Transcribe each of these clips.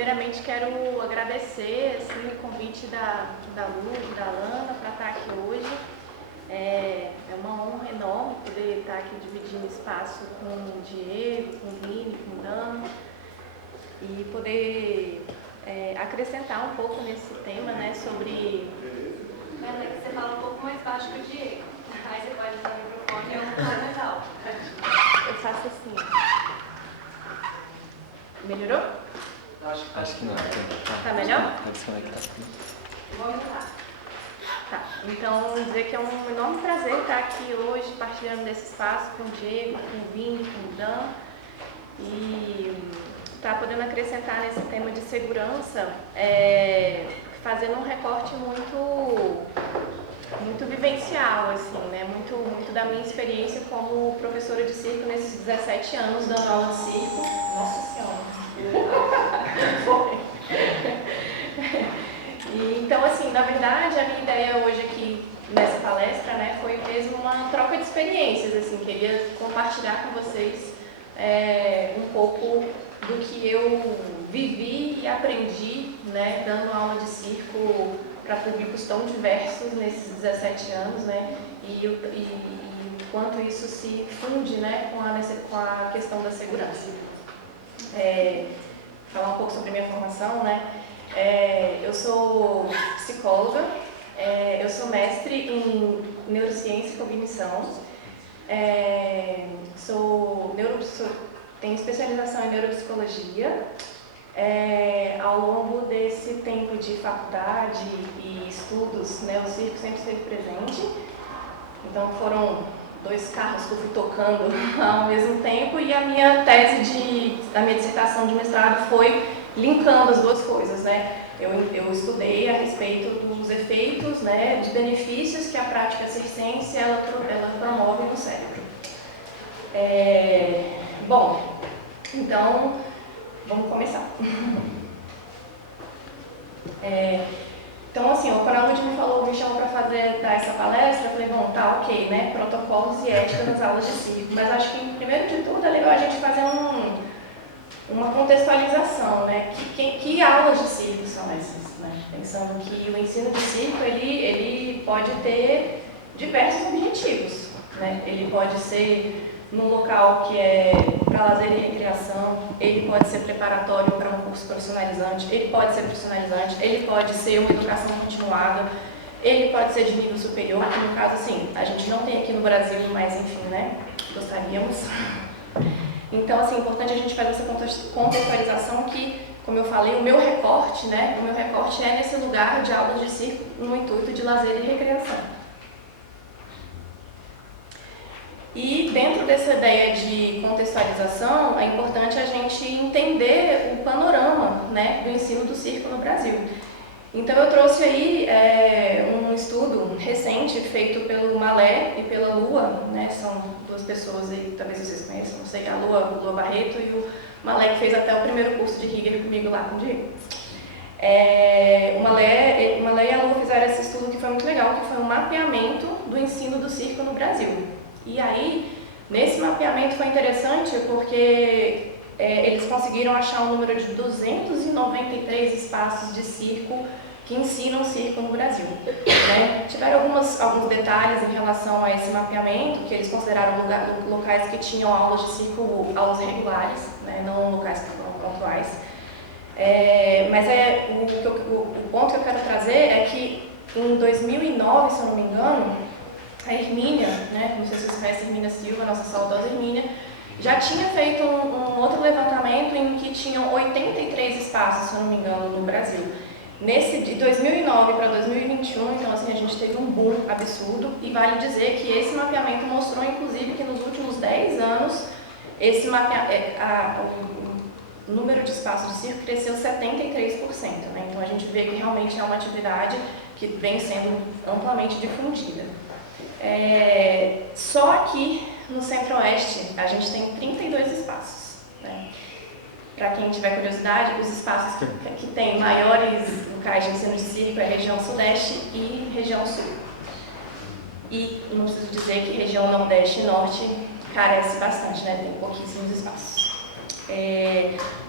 primeiramente quero agradecer assim, o convite da Lu e da Lana para estar aqui hoje. É uma honra enorme poder estar aqui dividindo espaço com o Diego, com o Vini, com o Dan e poder acrescentar um pouco nesse tema, né, sobre... Mas é que você fala um pouco mais baixo que o Diego. Aí você pode usar o microfone e eu vou falar mais alto. Eu faço assim. Melhorou? Acho que não. Tá melhor? Tá desconectado. Vamos lá. Tá, então dizer que é um enorme prazer estar aqui hoje partilhando desse espaço com o Diego, com o Vini, com o Dan e estar podendo acrescentar nesse tema de segurança, fazendo um recorte muito vivencial, assim, né? Muito da minha experiência como professora de circo nesses 17 anos dando aula de circo. Nossa Senhora! Então, assim, na verdade, a minha ideia hoje aqui nessa palestra, né, foi mesmo uma troca de experiências, assim, queria compartilhar com vocês um pouco do que eu vivi e aprendi, né, dando aula de circo para públicos tão diversos nesses 17 anos, né, e quanto isso se funde, né, com a questão da segurança. Falar um pouco sobre minha formação, né? Eu sou psicóloga, eu sou mestre em neurociência e cognição, tenho especialização em neuropsicologia. Ao longo desse tempo de faculdade e estudos, né, o circo sempre esteve presente, então foram 2 carros que eu fui tocando ao mesmo tempo e a minha tese da minha dissertação de mestrado foi linkando as duas coisas, né? Eu estudei a respeito dos efeitos, né, de benefícios que a prática circense ela promove no cérebro. Bom, então vamos começar. Então, assim, quando a Lud me chamou para dar essa palestra, eu falei, bom, tá, ok, né, protocolos e ética nas aulas de circo, mas acho que, primeiro de tudo, é legal a gente fazer uma contextualização, né, que aulas de circo são essas, né, pensando que o ensino de circo, ele pode ter diversos objetivos, né, ele pode ser num local que é para lazer e recreação, ele pode ser preparatório para um curso profissionalizante, ele pode ser profissionalizante, ele pode ser uma educação continuada, ele pode ser de nível superior, que no caso, assim, a gente não tem aqui no Brasil, mas enfim, né, gostaríamos. Então, assim, é importante a gente fazer essa contextualização que, como eu falei, o meu recorte é nesse lugar de aulas de circo no intuito de lazer e recreação. E dentro dessa ideia de contextualização, é importante a gente entender o panorama, né, do ensino do circo no Brasil. Então eu trouxe aí um estudo recente feito pelo Malé e pela Lua, né, são 2 pessoas aí, talvez vocês conheçam, não sei, a Lua Barreto e o Malé, que fez até o primeiro curso de Higger comigo lá com o Diego. O Malé e a Lua fizeram esse estudo que foi muito legal, que foi um mapeamento do ensino do circo no Brasil. E aí, nesse mapeamento foi interessante porque eles conseguiram achar um número de 293 espaços de circo que ensinam circo no Brasil, né? Tiveram alguns detalhes em relação a esse mapeamento, que eles consideraram locais que tinham aulas de circo, aulas regulares, né? Não locais que foram pontuais. Mas o ponto que eu quero trazer é que em 2009, se eu não me engano, a Hermínia, né, não sei se vocês conhecem a Hermínia Silva, nossa saudosa Hermínia, já tinha feito um outro levantamento em que tinham 83 espaços, se eu não me engano, no Brasil. De 2009 para 2021, então assim, a gente teve um boom absurdo e vale dizer que esse mapeamento mostrou, inclusive, que nos últimos 10 anos, o número de espaços de circo cresceu 73%, né? Então a gente vê que realmente é uma atividade que vem sendo amplamente difundida. Só aqui no Centro-Oeste a gente tem 32 espaços, né? Para quem tiver curiosidade, os espaços que tem maiores locais de ensino de circo é a região Sudeste e região Sul. E não preciso dizer que região Nordeste e Norte carece bastante, né? Tem pouquíssimos espaços.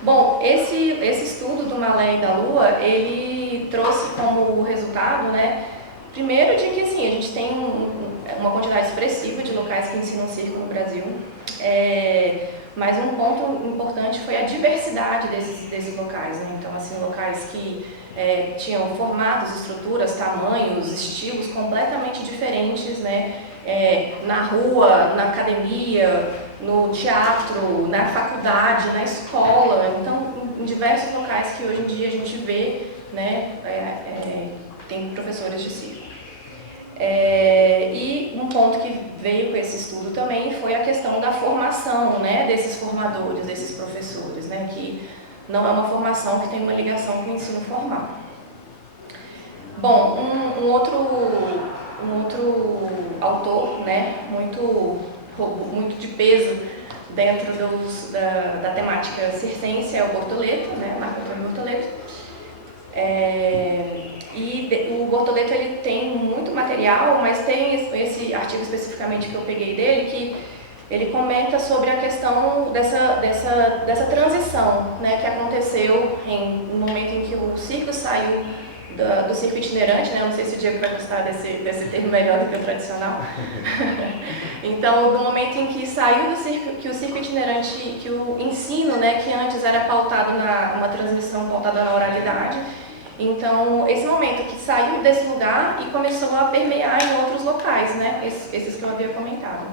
Bom, esse estudo do Malé e da Lua, ele trouxe como resultado, né, primeiro de que assim, a gente tem uma quantidade expressiva de locais que ensinam circo no Brasil, mas um ponto importante foi a diversidade desses locais, né? Então, assim, locais que tinham formatos, estruturas, tamanhos, estilos completamente diferentes, né? Na rua, na academia, no teatro, na faculdade, na escola, então em diversos locais que hoje em dia a gente vê, né, tem professores de circo. E um ponto que veio com esse estudo também foi a questão da formação, né, desses formadores, desses professores, né, que não é uma formação que tem uma ligação com o ensino formal. Bom, um outro autor, né, muito de peso dentro da temática circense é o Bortoleto, né, Marco Antônio Bortoleto. E o Bortoleto ele tem muito material, mas tem esse artigo especificamente que eu peguei dele, que ele comenta sobre a questão dessa transição, né, que aconteceu no momento em que o circo saiu do circo itinerante, né? Eu não sei se o Diego vai gostar desse termo melhor do que o tradicional. Então, no momento em que saiu do circo, que o circo itinerante, que o ensino, né, que antes era pautado uma transmissão pautada na oralidade, então, esse momento que saiu desse lugar e começou a permear em outros locais, né, esses que eu havia comentado.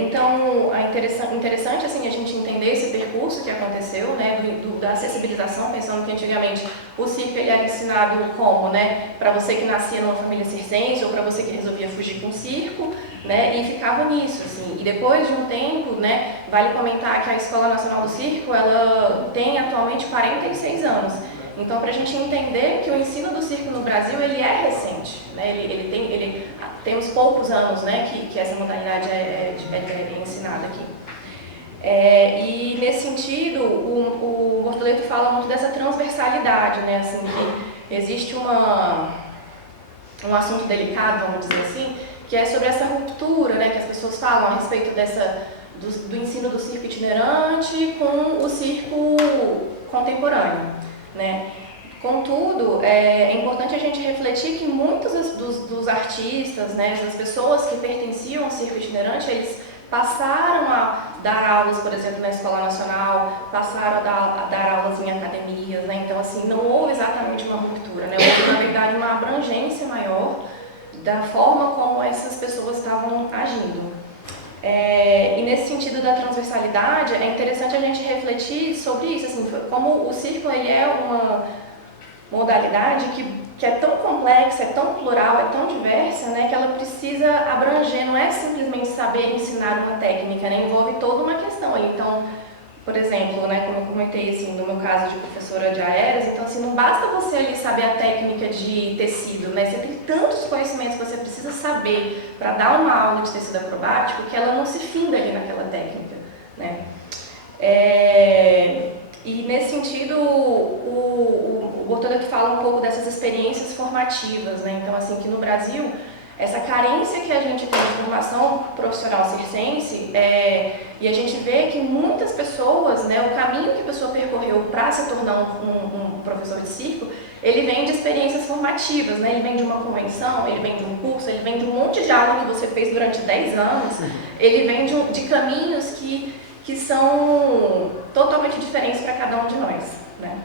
Então, é interessante assim, a gente entender esse percurso que aconteceu, né, da acessibilização, pensando que antigamente o circo ele era ensinado como, né, para você que nascia numa família circense ou para você que resolvia fugir com o circo, né, e ficava nisso, assim. E depois de um tempo, né, vale comentar que a Escola Nacional do Circo, ela tem atualmente 46 anos. Então, para a gente entender que o ensino do circo no Brasil, ele é recente, né? Ele tem uns poucos anos, né, que essa modalidade é ensinada aqui. E nesse sentido, o Bortoleto fala muito dessa transversalidade, né, assim, que existe um assunto delicado, vamos dizer assim, que é sobre essa ruptura, né, que as pessoas falam a respeito do ensino do circo itinerante com o circo contemporâneo. Né? Contudo, é importante a gente refletir que muitos dos artistas, né, das pessoas que pertenciam ao circo itinerante, eles passaram a dar aulas, por exemplo, na Escola Nacional, passaram a dar aulas em academias, né? Então, assim, não houve exatamente uma ruptura, né? Houve, na verdade, uma abrangência maior da forma como essas pessoas estavam agindo. E nesse sentido da transversalidade, é interessante a gente refletir sobre isso, assim, como o circo ele é uma modalidade que é tão complexa, é tão plural, é tão diversa, né, que ela precisa abranger, não é simplesmente saber ensinar uma técnica, né, envolve toda uma questão ali. Então, por exemplo, né, como eu comentei assim, no meu caso de professora de aéreos, então assim, não basta você ali saber a técnica de tecido, né? Você tem tantos conhecimentos que você precisa saber para dar uma aula de tecido acrobático que ela não se finda ali naquela técnica, né? E nesse sentido, o Bortoleto fala um pouco dessas experiências formativas, né? Então assim, que no Brasil essa carência que a gente tem de formação profissional circense, e a gente vê que muitas pessoas, né, o caminho que a pessoa percorreu para se tornar um professor de circo, ele vem de experiências formativas, né? Ele vem de uma convenção, ele vem de um curso, ele vem de um monte de aula que você fez durante 10 anos, ele vem de caminhos que são totalmente diferentes para cada um de nós, né?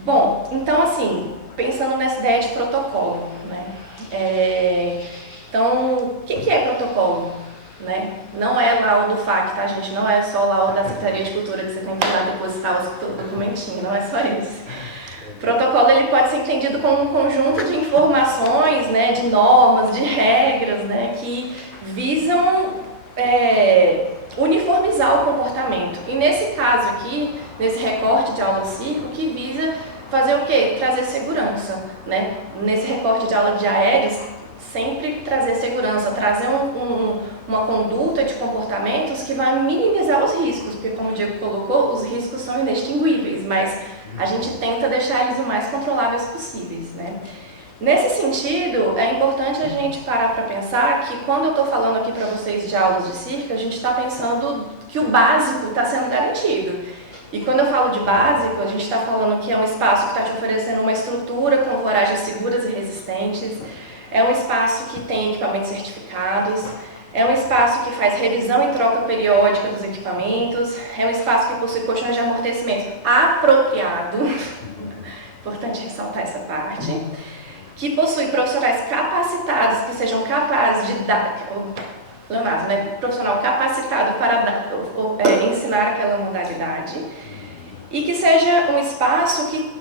Bom, então assim, pensando nessa ideia de protocolo, né? Então, o que é protocolo? Né? Não é lá o do FAC, tá, gente? Não é só lá o da Secretaria de Cultura que você tem que ir lá depositar o documentinho, não é só isso. Protocolo ele pode ser entendido como um conjunto de informações, né, de normas, de regras, né, que visam uniformizar o comportamento. E nesse caso aqui, nesse recorte de aula de circo, que visa fazer o quê? Trazer segurança, né? Nesse recorte de aula de aéreos, sempre trazer segurança, trazer uma conduta de comportamentos que vai minimizar os riscos, porque como o Diego colocou, os riscos são inextinguíveis, mas a gente tenta deixar eles o mais controláveis possíveis, né? Nesse sentido, é importante a gente parar para pensar que quando eu estou falando aqui para vocês de aulas de circo, a gente está pensando que o básico está sendo garantido. E quando eu falo de básico, a gente está falando que é um espaço que está te oferecendo uma estrutura com voragens seguras e resistentes, é um espaço que tem equipamentos certificados, é um espaço que faz revisão e troca periódica dos equipamentos, é um espaço que possui colchões de amortecimento apropriado, importante ressaltar essa parte, que possui profissionais capacitados que sejam capazes de dar, Leonardo, né, profissional capacitado para ensinar aquela modalidade, e que seja um espaço que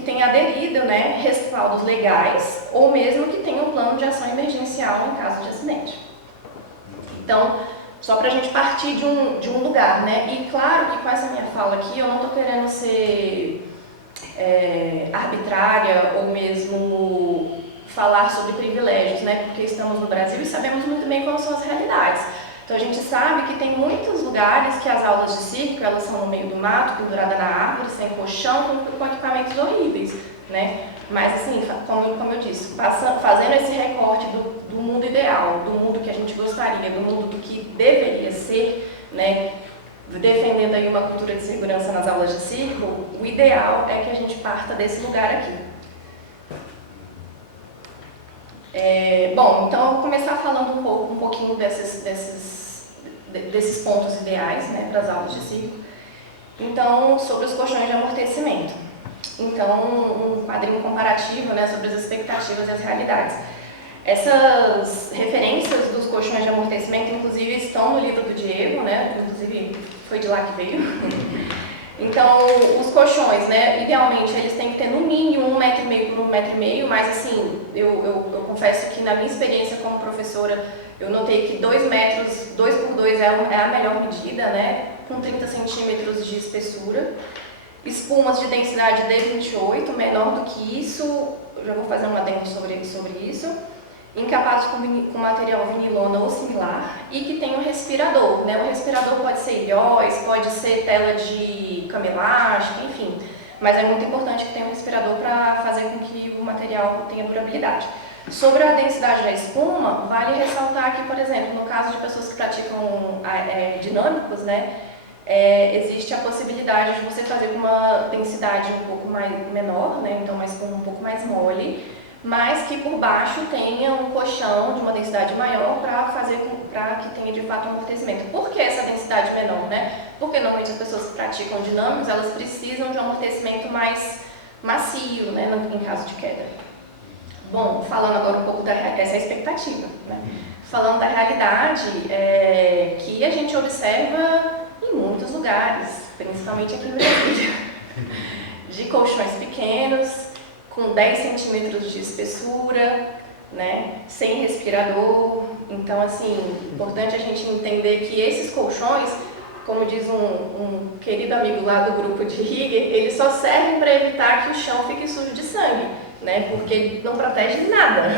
tenha aderido, né, respaldos legais, ou mesmo que tenha um plano de ação emergencial em caso de acidente. Então, só para a gente partir de um lugar, né, e claro que com essa minha fala aqui eu não estou querendo ser arbitrária ou mesmo falar sobre privilégios, né? Porque estamos no Brasil e sabemos muito bem como são as realidades. Então a gente sabe que tem muitos lugares que as aulas de circo, elas são no meio do mato, pendurada na árvore, sem colchão, com equipamentos horríveis, né? Mas assim, como eu disse, fazendo esse recorte do mundo ideal, do mundo que a gente gostaria, do mundo do que deveria ser, né? Defendendo aí uma cultura de segurança nas aulas de circo, o ideal é que a gente parta desse lugar aqui. Bom, então eu vou começar falando um pouquinho desses pontos ideais, né, para as aulas de circo. Então, sobre os colchões de amortecimento. Então, um quadrinho comparativo, né, sobre as expectativas e as realidades. Essas referências dos colchões de amortecimento, inclusive, estão no livro do Diego, né? Inclusive, foi de lá que veio. Então, os colchões, né? Idealmente, eles têm que ter no mínimo 1,5 m por 1,5 m, mas assim, eu confesso que na minha experiência como professora, eu notei que 2 metros, 2 por 2 é a melhor medida, né? Com 30 centímetros de espessura. Espumas de densidade D28, menor do que isso, eu já vou fazer um adendo sobre isso. Encapados com material vinilona ou similar e que tem um respirador, né? O respirador pode ser ilhós, pode ser tela de cama elástica, enfim, mas é muito importante que tenha um respirador para fazer com que o material tenha durabilidade. Sobre a densidade da espuma, vale ressaltar que, por exemplo, no caso de pessoas que praticam dinâmicos, né, existe a possibilidade de você fazer com uma densidade um pouco mais menor, né, então uma espuma um pouco mais mole, mas que por baixo tenha um colchão de uma densidade maior para que tenha de fato um amortecimento. Por que essa densidade menor, né? Porque normalmente as pessoas que praticam dinâmicos, elas precisam de um amortecimento mais macio, né, em caso de queda. Bom, falando agora um pouco dessa expectativa, né? Falando da realidade que a gente observa em muitos lugares, principalmente aqui no Brasil, de colchões pequenos, com 10 centímetros de espessura, né, sem respirador. Então, assim, importante a gente entender que esses colchões, como diz um querido amigo lá do grupo de Rieger, eles só servem para evitar que o chão fique sujo de sangue, né, porque ele não protege de nada.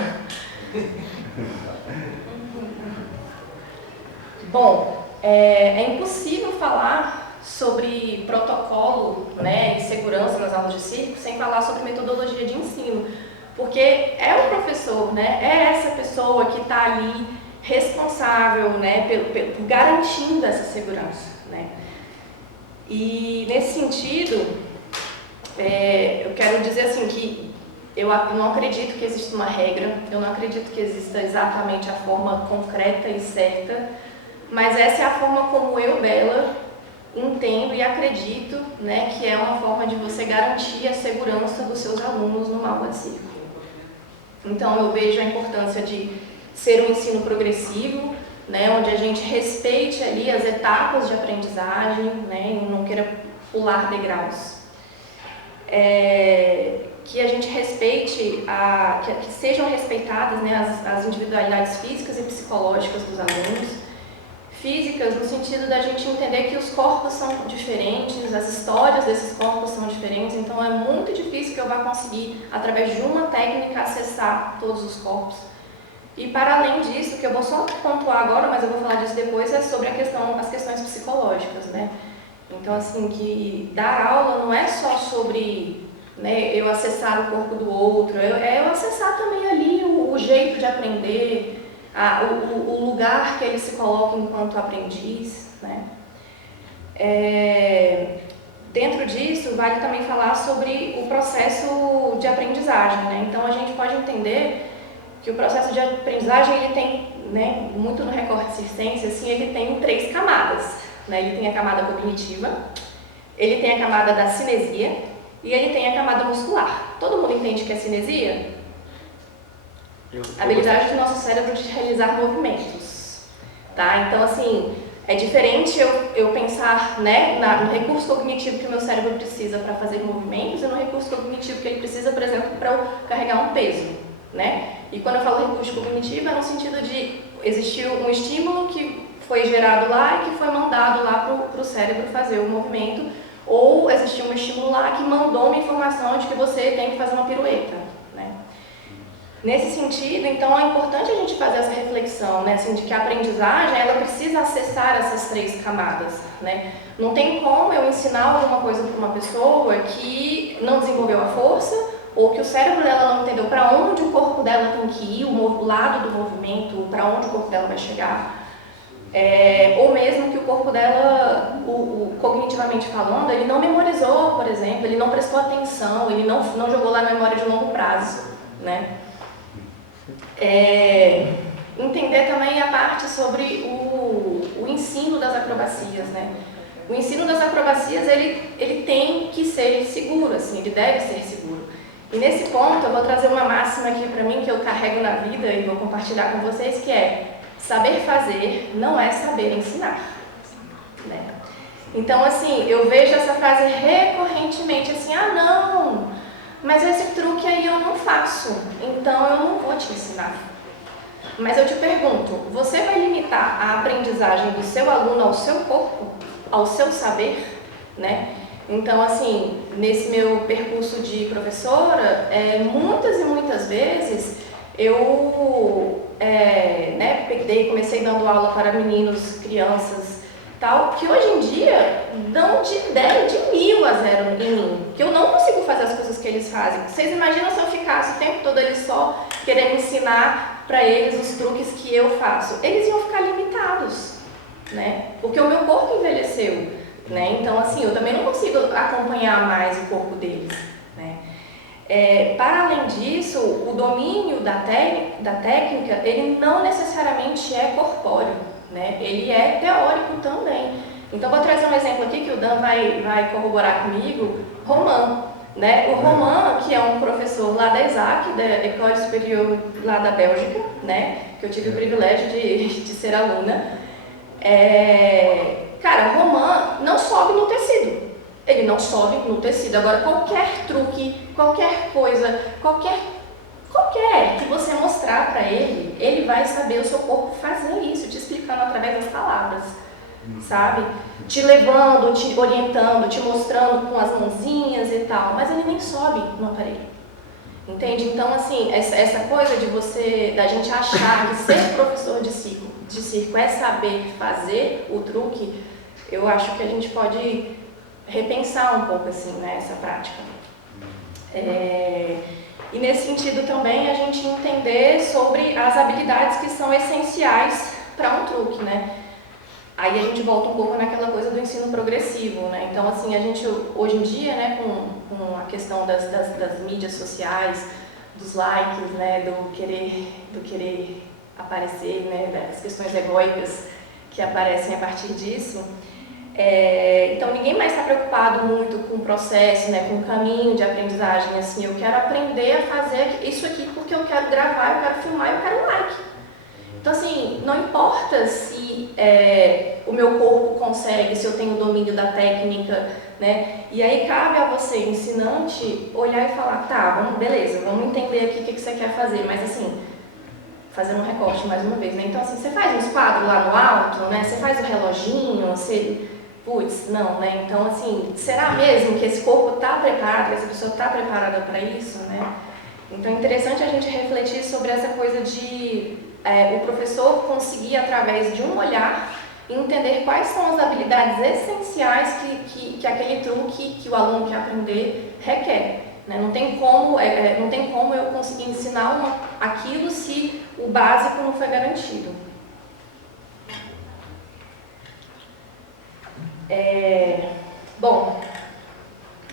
Bom, é impossível falar sobre protocolo, né, e segurança nas aulas de circo sem falar sobre metodologia de ensino, porque é o professor, né, é essa pessoa que está ali responsável, né, por garantindo essa segurança, né. E nesse sentido, eu quero dizer assim que eu não acredito que exista uma regra, eu não acredito que exista exatamente a forma concreta e certa, mas essa é a forma como eu, Bela, entendo e acredito, né, que é uma forma de você garantir a segurança dos seus alunos numa aula de circo. Então eu vejo a importância de ser um ensino progressivo, né, onde a gente respeite ali as etapas de aprendizagem, né, e não queira pular degraus. Que a gente respeite, que sejam respeitadas, né, as individualidades físicas e psicológicas dos alunos. Físicas no sentido da gente entender que os corpos são diferentes, as histórias desses corpos são diferentes, então é muito difícil que eu vá conseguir, através de uma técnica, acessar todos os corpos. E para além disso, que eu vou só pontuar agora, mas eu vou falar disso depois, é sobre as questões psicológicas, né? Então, assim, que dar aula não é só sobre né? Eu acessar o corpo do outro, eu acessar também ali o jeito de aprender, o lugar que ele se coloca enquanto aprendiz, né? Dentro disso, vale também falar sobre o processo de aprendizagem, né? Então, a gente pode entender que o processo de aprendizagem, ele tem, né, muito no recorte circense, assim, ele tem 3 camadas, né? Ele tem a camada cognitiva, ele tem a camada da cinesia e ele tem a camada muscular. Todo mundo entende que é cinesia? A habilidade do nosso cérebro de realizar movimentos, tá? Então, assim, é diferente eu pensar, né, no recurso cognitivo que o meu cérebro precisa para fazer movimentos e no recurso cognitivo que ele precisa, por exemplo, para eu carregar um peso, né? E quando eu falo recurso cognitivo é no sentido de existir um estímulo que foi gerado lá e que foi mandado lá para o cérebro fazer o movimento, ou existir um estímulo lá que mandou uma informação de que você tem que fazer uma pirueta, né? Nesse sentido, então, é importante a gente fazer essa reflexão, né, assim, de que a aprendizagem, ela precisa acessar essas 3 camadas, né? Não tem como eu ensinar alguma coisa para uma pessoa que não desenvolveu a força, ou que o cérebro dela não entendeu para onde o corpo dela tem que ir, o lado do movimento, para onde o corpo dela vai chegar. Ou mesmo que o corpo dela, cognitivamente falando, ele não memorizou, por exemplo, ele não prestou atenção, ele não jogou lá na memória de longo prazo, né? Entender também a parte sobre o ensino das acrobacias, né? O ensino das acrobacias, ele tem que ser seguro, assim, ele deve ser seguro. E nesse ponto, eu vou trazer uma máxima aqui para mim, que eu carrego na vida e vou compartilhar com vocês, que é: saber fazer não é saber ensinar, né? Então, assim, eu vejo essa frase recorrentemente, assim, ah, não, mas esse truque aí eu não faço, então eu não vou te ensinar. Mas eu te pergunto, você vai limitar a aprendizagem do seu aluno ao seu corpo, ao seu saber, né? Então, assim, nesse meu percurso de professora, muitas e muitas vezes eu comecei dando aula para meninos, crianças, tal, que hoje em dia dão de 10, de 1000 a 0 em mim, que eu não consigo fazer as coisas que eles fazem. Vocês imaginam se eu ficasse o tempo todo eles só querendo ensinar para eles os truques que eu faço? Eles iam ficar limitados, né? Porque o meu corpo envelheceu, né? Então, assim, eu também não consigo acompanhar mais o corpo deles, né? Para além disso, o domínio da técnica, ele não necessariamente é corpóreo, né? Ele é teórico também. Então, vou trazer um exemplo aqui que o Dan vai corroborar comigo, Romain, né? O Romain, que é um professor lá da ESAC, da École Supérieure lá da Bélgica, né? Que eu tive o privilégio de ser aluna. Cara, Romain não sobe no tecido. Ele não sobe no tecido. Agora, qualquer truque, qualquer coisa, qualquer que você mostrar para ele, ele vai saber o seu corpo fazer isso, te explicando através das palavras, sabe? Te levando, te orientando, te mostrando com as mãozinhas e tal, mas ele nem sobe no aparelho. Entende? Então, assim, essa coisa da gente achar que ser professor de circo é saber fazer o truque, eu acho que a gente pode repensar um pouco, assim, né, essa prática. E nesse sentido também a gente entender sobre as habilidades que são essenciais para um truque, né? Aí a gente volta um pouco naquela coisa do ensino progressivo, né? Então, assim, a gente hoje em dia, né, com a questão das mídias sociais, dos likes, né, do querer aparecer, né, das questões egóicas que aparecem a partir disso, então ninguém mais está preocupado muito com o processo, né, com o caminho de aprendizagem, assim, eu quero aprender a fazer isso aqui porque eu quero gravar, eu quero filmar, eu quero like. Então, assim, não importa se o meu corpo consegue, se eu tenho domínio da técnica, né? E aí cabe a você, ensinante, olhar e falar, tá, beleza, vamos entender aqui o que você quer fazer, mas assim, fazendo um recorte mais uma vez, né? Então, assim, você faz uns quadros lá no alto, né? Você faz o reloginho, você... Putz, não, né? Então, assim, será mesmo que esse corpo está preparado, que essa pessoa está preparada para isso, né? Então, é interessante a gente refletir sobre essa coisa de o professor conseguir, através de um olhar, entender quais são as habilidades essenciais que aquele truque que o aluno quer aprender requer. né? Não tem como eu conseguir ensinar aquilo se o básico não foi garantido. Bom,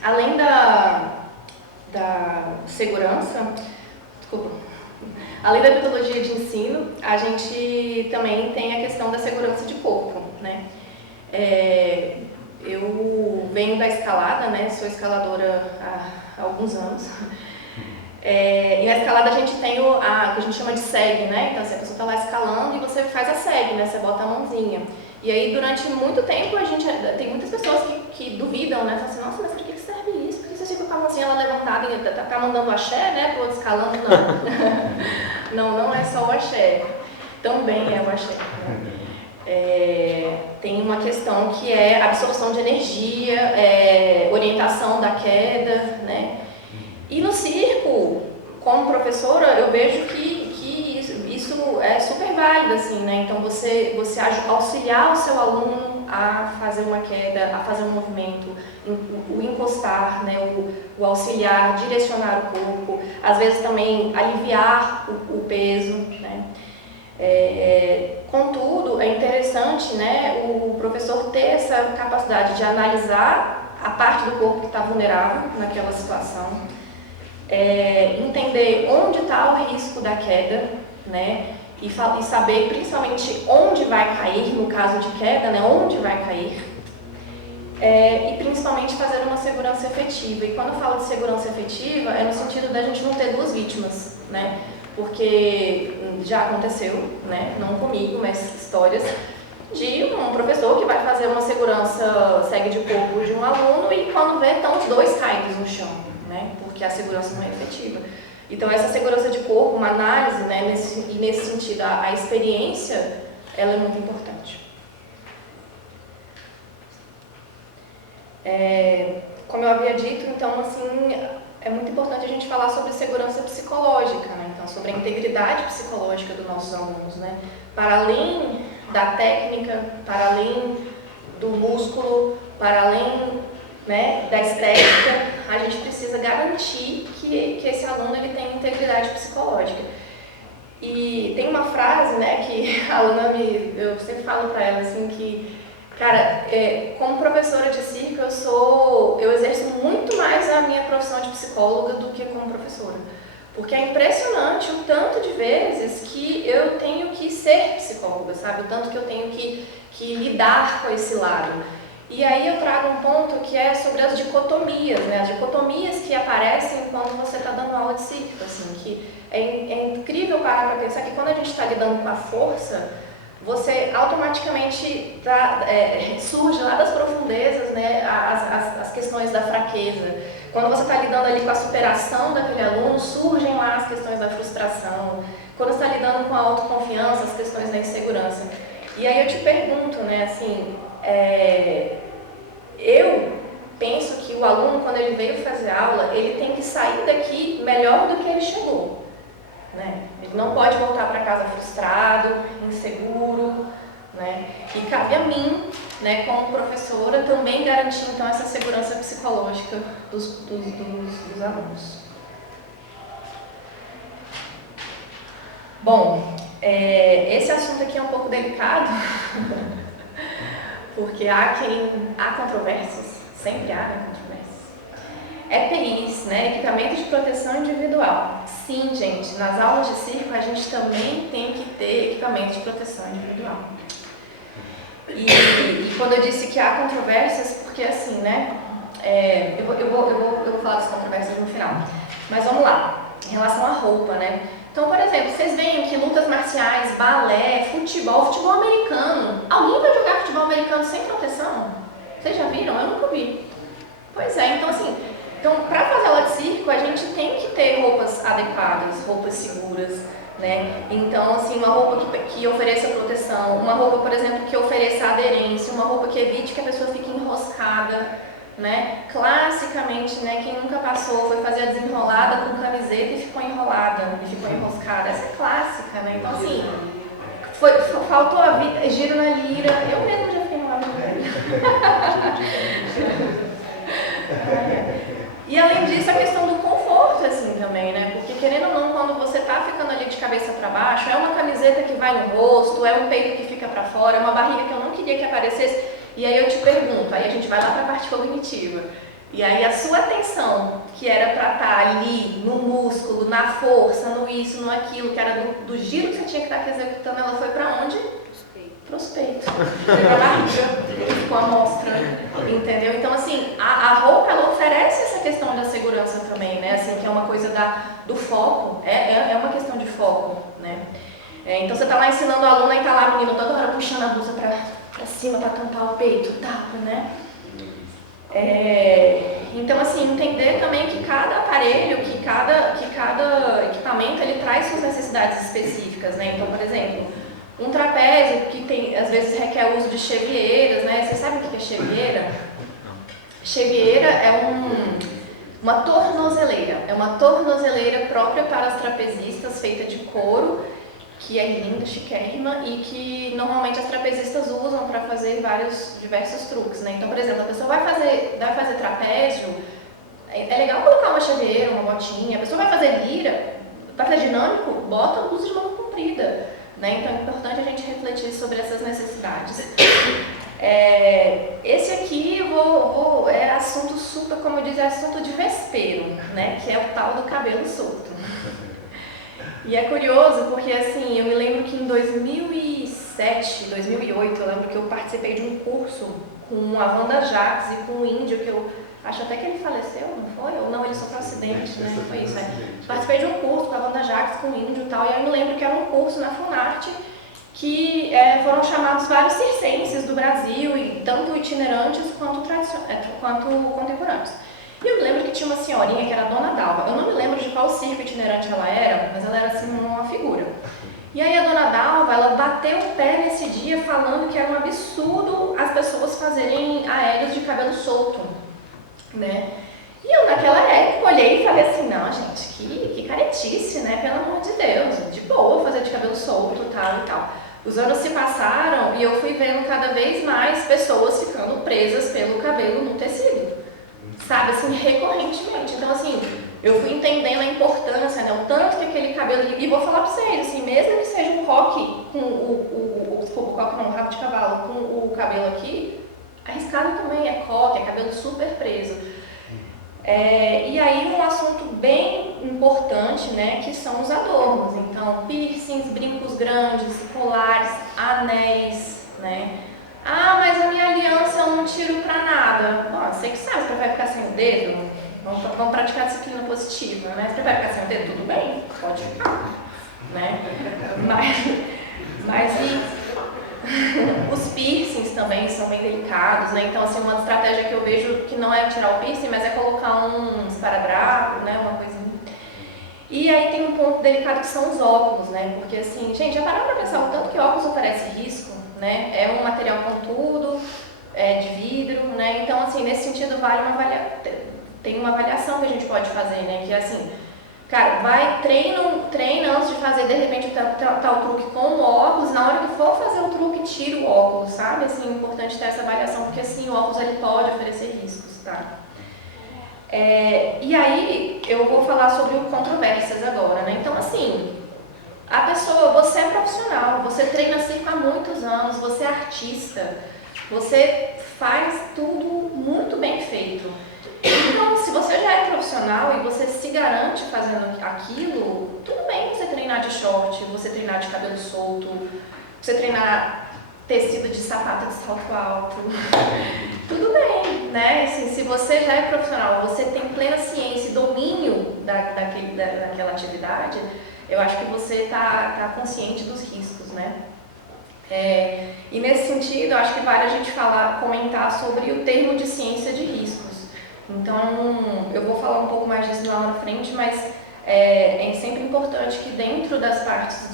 além da segurança, além da metodologia de ensino, a gente também tem a questão da segurança de corpo, né? Eu venho da escalada, né? Sou escaladora há alguns anos. E na escalada a gente tem o que a gente chama de SEG, né? Então, assim, a pessoa está lá escalando e você faz a SEG, né? Você bota a mãozinha. E aí, durante muito tempo, tem muitas pessoas que duvidam, né? Falam assim, nossa, mas para que serve isso? Por que você fica com a mãozinha lá levantada e tá mandando axé, né? Pro outro escalando? Não. Não é só o axé. Também é o axé. Né? Tem uma questão que é absorção de energia, orientação da queda, né? E no circo, como professora, eu vejo que isso é super válido, assim, né? Então, você auxiliar o seu aluno a fazer uma queda, a fazer um movimento, o encostar, né? O auxiliar, direcionar o corpo, às vezes também aliviar o peso, né? Contudo, é interessante, né, o professor ter essa capacidade de analisar a parte do corpo que está vulnerável naquela situação, entender onde está o risco da queda, né, e saber principalmente onde vai cair, no caso de queda, né, onde vai cair, e principalmente fazer uma segurança efetiva. E quando eu falo de segurança efetiva, é no sentido da gente não ter duas vítimas, né, porque já aconteceu, né, não comigo, mas histórias de um professor que vai fazer uma segurança segue de corpo de um aluno e quando vê, estão os dois caídos no chão, né, porque a segurança não é efetiva. Então, essa segurança de corpo, uma análise, né, nesse sentido, a experiência, ela é muito importante. Como eu havia dito, então, assim, é muito importante a gente falar sobre segurança psicológica, né? Então, sobre a integridade psicológica dos nossos alunos, né? Para além da técnica, para além do músculo, para além, né, da estética, a gente precisa garantir que esse aluno ele tem integridade psicológica. E tem uma frase, né, que a aluna eu sempre falo para ela assim que, cara, como professora de circo eu exerço muito mais a minha profissão de psicóloga do que como professora, porque é impressionante o tanto de vezes que eu tenho que ser psicóloga, sabe, o tanto que eu tenho que lidar com esse lado. E aí eu trago um ponto que é sobre as dicotomias, né? As dicotomias que aparecem quando você está dando aula de circo, assim, que é incrível parar para pensar que quando a gente está lidando com a força, você automaticamente surge lá das profundezas, né, as questões da fraqueza. Quando você está lidando ali com a superação daquele aluno, surgem lá as questões da frustração. Quando você está lidando com a autoconfiança, as questões da insegurança. E aí eu te pergunto, né, assim, eu penso que o aluno, quando ele veio fazer aula, ele tem que sair daqui melhor do que ele chegou, né? Ele não pode voltar para casa frustrado, inseguro, né? E cabe a mim, né, como professora, também garantir então essa segurança psicológica dos alunos. Bom, esse assunto aqui é um pouco delicado, porque há controvérsias, sempre há, né, controvérsias. EPIs, né, equipamento de proteção individual. Sim, gente, nas aulas de circo a gente também tem que ter equipamento de proteção individual. E quando eu disse que há controvérsias, porque assim, né, eu vou falar das controvérsias no final. Mas vamos lá, em relação à roupa, né. Então, por exemplo, vocês veem que lutas marciais, balé, futebol americano. Alguém vai jogar futebol americano sem proteção? Vocês já viram? Eu nunca vi. Pois é, então assim, para fazer aula de circo, a gente tem que ter roupas adequadas, roupas seguras, né? Então, assim, uma roupa que ofereça proteção, uma roupa, por exemplo, que ofereça aderência, uma roupa que evite que a pessoa fique enroscada, né? Classicamente, né, quem nunca passou foi fazer a desenrolada com camiseta e ficou enrolada, e ficou enroscada. Essa é clássica, né? Então, assim, faltou a giro na lira. Eu mesmo já fiquei enrolada na lira. E além disso, a questão do conforto, assim, também, né? Porque querendo ou não, quando você tá ficando ali de cabeça para baixo, é uma camiseta que vai no rosto, é um peito que fica para fora, é uma barriga que eu não queria que aparecesse. E aí eu te pergunto, aí a gente vai lá para a parte cognitiva. E aí a sua atenção, que era para estar ali no músculo, na força, no isso, no aquilo, que era do giro que você tinha que estar executando, ela foi para onde? Para os peitos. Foi para a barriga, com a mostra, entendeu? Então, assim, a roupa, ela oferece essa questão da segurança também, né? Assim, que é uma coisa do foco, é uma questão de foco, né? Então, você está lá ensinando o aluno e está lá a menina toda hora puxando a blusa para cima, para tampar o peito, tapa, né? Então, assim, entender também que cada aparelho, que cada equipamento, ele traz suas necessidades específicas, né? Então, por exemplo, um trapézio que tem, às vezes requer o uso de chevieiras, né? Vocês sabem o que é chevieira? Chevieira é uma tornozeleira. É uma tornozeleira própria para as trapezistas, feita de couro, que é linda, chiquérrima e que normalmente as trapezistas usam para fazer diversos truques, né? Então, por exemplo, a pessoa vai fazer trapézio, é legal colocar uma chevieira, uma botinha. A pessoa vai fazer lira, vai fazer dinâmico, bota a blusa de manga comprida, né? Então é importante a gente refletir sobre essas necessidades. Esse aqui é assunto super, como eu disse, é assunto de vespeiro, né? Que é o tal do cabelo solto. E é curioso porque, assim, eu me lembro que em 2007, 2008, eu lembro que eu participei de um curso com a Wanda Jacques e com um índio que eu acho até que ele faleceu, não foi? Ou não, ele sofreu um acidente, né? Foi isso, né? Participei de um curso com a Wanda Jacques, com um índio e tal, e aí eu me lembro que era um curso na Funarte que foram chamados vários circenses do Brasil, e tanto itinerantes quanto contemporâneos. E eu me lembro que tinha uma senhorinha que era a Dona Dalva. Eu não me lembro de qual circo itinerante ela era, mas ela era assim uma figura. E aí a Dona Dalva, ela bateu o pé nesse dia falando que era um absurdo as pessoas fazerem aéreos de cabelo solto, né? E eu naquela época olhei e falei assim, não gente, que caretice, né? Pelo amor de Deus, de boa fazer de cabelo solto, tal e tal. Os anos se passaram e eu fui vendo cada vez mais pessoas ficando presas pelo cabelo no tecido. Sabe, assim, recorrentemente. Então, assim, eu fui entendendo a importância, né, o tanto que aquele cabelo... E vou falar pra vocês, assim, mesmo que seja um coque com o coque não, rabo de cavalo, com o cabelo aqui, arriscado também é coque, é cabelo super preso. E aí um assunto bem importante, né, que são os adornos. Então, piercings, brincos grandes, colares, anéis, né? Ah, mas a minha aliança eu não tiro pra nada. Bom, você que sabe, você vai ficar sem o dedo, vamos praticar disciplina positiva, né? Você vai ficar sem o dedo, tudo bem, pode ficar, né? Mas os piercings também são bem delicados, né? Então, assim, uma estratégia que eu vejo que não é tirar o piercing, mas é colocar um esparadrapo, né? Uma coisa. E aí tem um ponto delicado que são os óculos, né? Porque, assim, gente, já pararam pra pensar o tanto que óculos oferece risco? Né? É um material contudo, de vidro, né? Então, assim, nesse sentido, tem uma avaliação que a gente pode fazer, né? Que é assim, cara, treina antes de fazer, de repente, tal truque com o óculos, na hora que for fazer o truque, tira o óculos, sabe? Assim, é importante ter essa avaliação, porque assim, o óculos ele pode oferecer riscos, tá? E aí, eu vou falar sobre controvérsias agora, né? Então, assim... A pessoa, você é profissional, você treina circo há muitos anos, você é artista, você faz tudo muito bem feito. Então, se você já é profissional e você se garante fazendo aquilo, tudo bem você treinar de short, você treinar de cabelo solto, você treinar tecido de sapato de salto alto. Tudo bem, né? Assim, se você já é profissional, você tem plena ciência e domínio daquela atividade, eu acho que você está consciente dos riscos, né? E nesse sentido, eu acho que vale a gente comentar sobre o termo de ciência de riscos. Então, eu vou falar um pouco mais disso lá na frente, mas é sempre importante que dentro das partes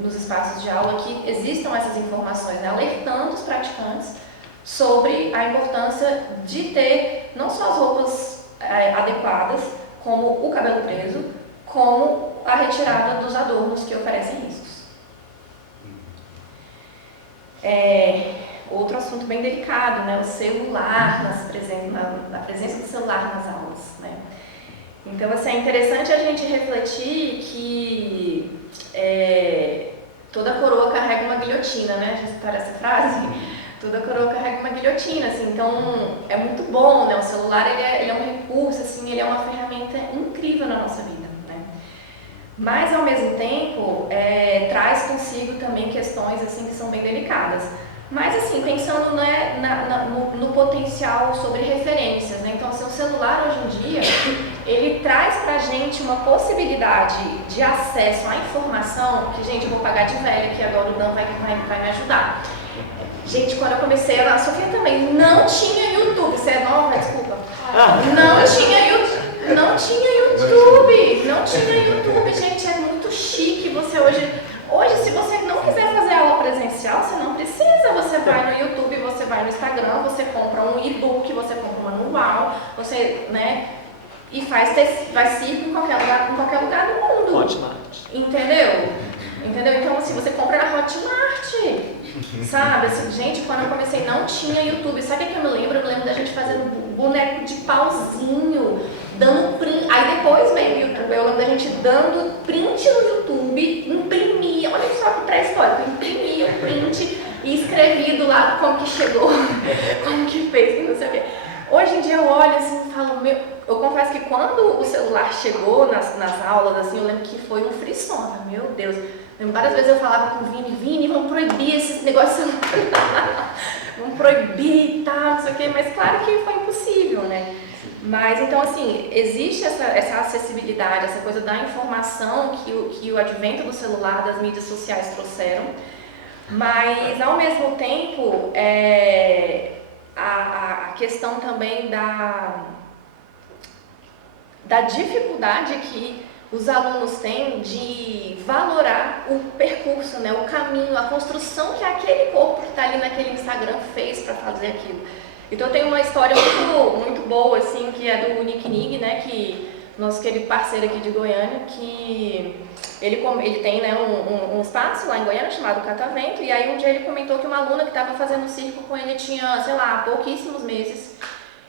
nos espaços de aula, que existam essas informações, né? Alertando os praticantes sobre a importância de ter não só as roupas adequadas, como o cabelo preso, como a retirada dos adornos que oferecem riscos. outro assunto bem delicado, né? O celular, a presença do celular nas aulas, né? Então, assim, é interessante a gente refletir que toda coroa carrega uma guilhotina, né? Já citaram essa frase? Toda coroa carrega uma guilhotina, assim, então é muito bom, né? O celular, ele é um recurso, assim, ele é uma ferramenta incrível na nossa vida, né? Mas, ao mesmo tempo, traz consigo também questões, assim, que são bem delicadas. Mas, assim, pensando, né, no potencial sobre referências, né? Então, assim, o celular, hoje em dia, ele traz pra gente uma possibilidade de acesso à informação, que, gente, eu vou pagar de velha, que agora o Dan vai me ajudar. Gente, quando eu comecei, a Sofia também, não tinha YouTube. Você é nova? Desculpa. Não tinha YouTube, gente, é muito chique. Você hoje, se você não quiser fazer aula presencial, você não precisa. Você vai no YouTube, você vai no Instagram, você compra um e-book, você compra um manual, você, né, e vai circo em qualquer lugar do mundo. Hotmart. Entendeu? Então, assim, você compra na Hotmart. Sabe, assim, gente, quando eu comecei não tinha YouTube. Sabe o que eu me lembro? Eu me lembro da gente fazendo boneco de pauzinho, dando print. Aí depois veio o YouTube, eu lembro da gente dando print no YouTube, imprimia, olha só que pré-histórico, imprimia o print e escrevia do lado como que chegou, como que fez, que não sei o quê. Hoje em dia eu olho assim e falo, eu confesso que quando o celular chegou nas aulas, assim, eu lembro que foi um frisson, meu Deus. Várias vezes eu falava com o Vini, vamos proibir esses negócios, vamos proibir e tal, não sei o quê, mas claro que foi impossível, né? Mas então, assim, existe essa acessibilidade, essa coisa da informação que o advento do celular, das mídias sociais trouxeram, mas ao mesmo tempo, a questão também da dificuldade que os alunos têm de valorar o percurso, né, o caminho, a construção que aquele corpo que está ali naquele Instagram fez para fazer aquilo. Então eu tenho uma história muito boa, assim, que é do Nick Nig, né, que nosso querido parceiro aqui de Goiânia, que ele tem, né, um espaço lá em Goiânia chamado Catavento, e aí um dia ele comentou que uma aluna que estava fazendo circo com ele tinha, sei lá, pouquíssimos meses.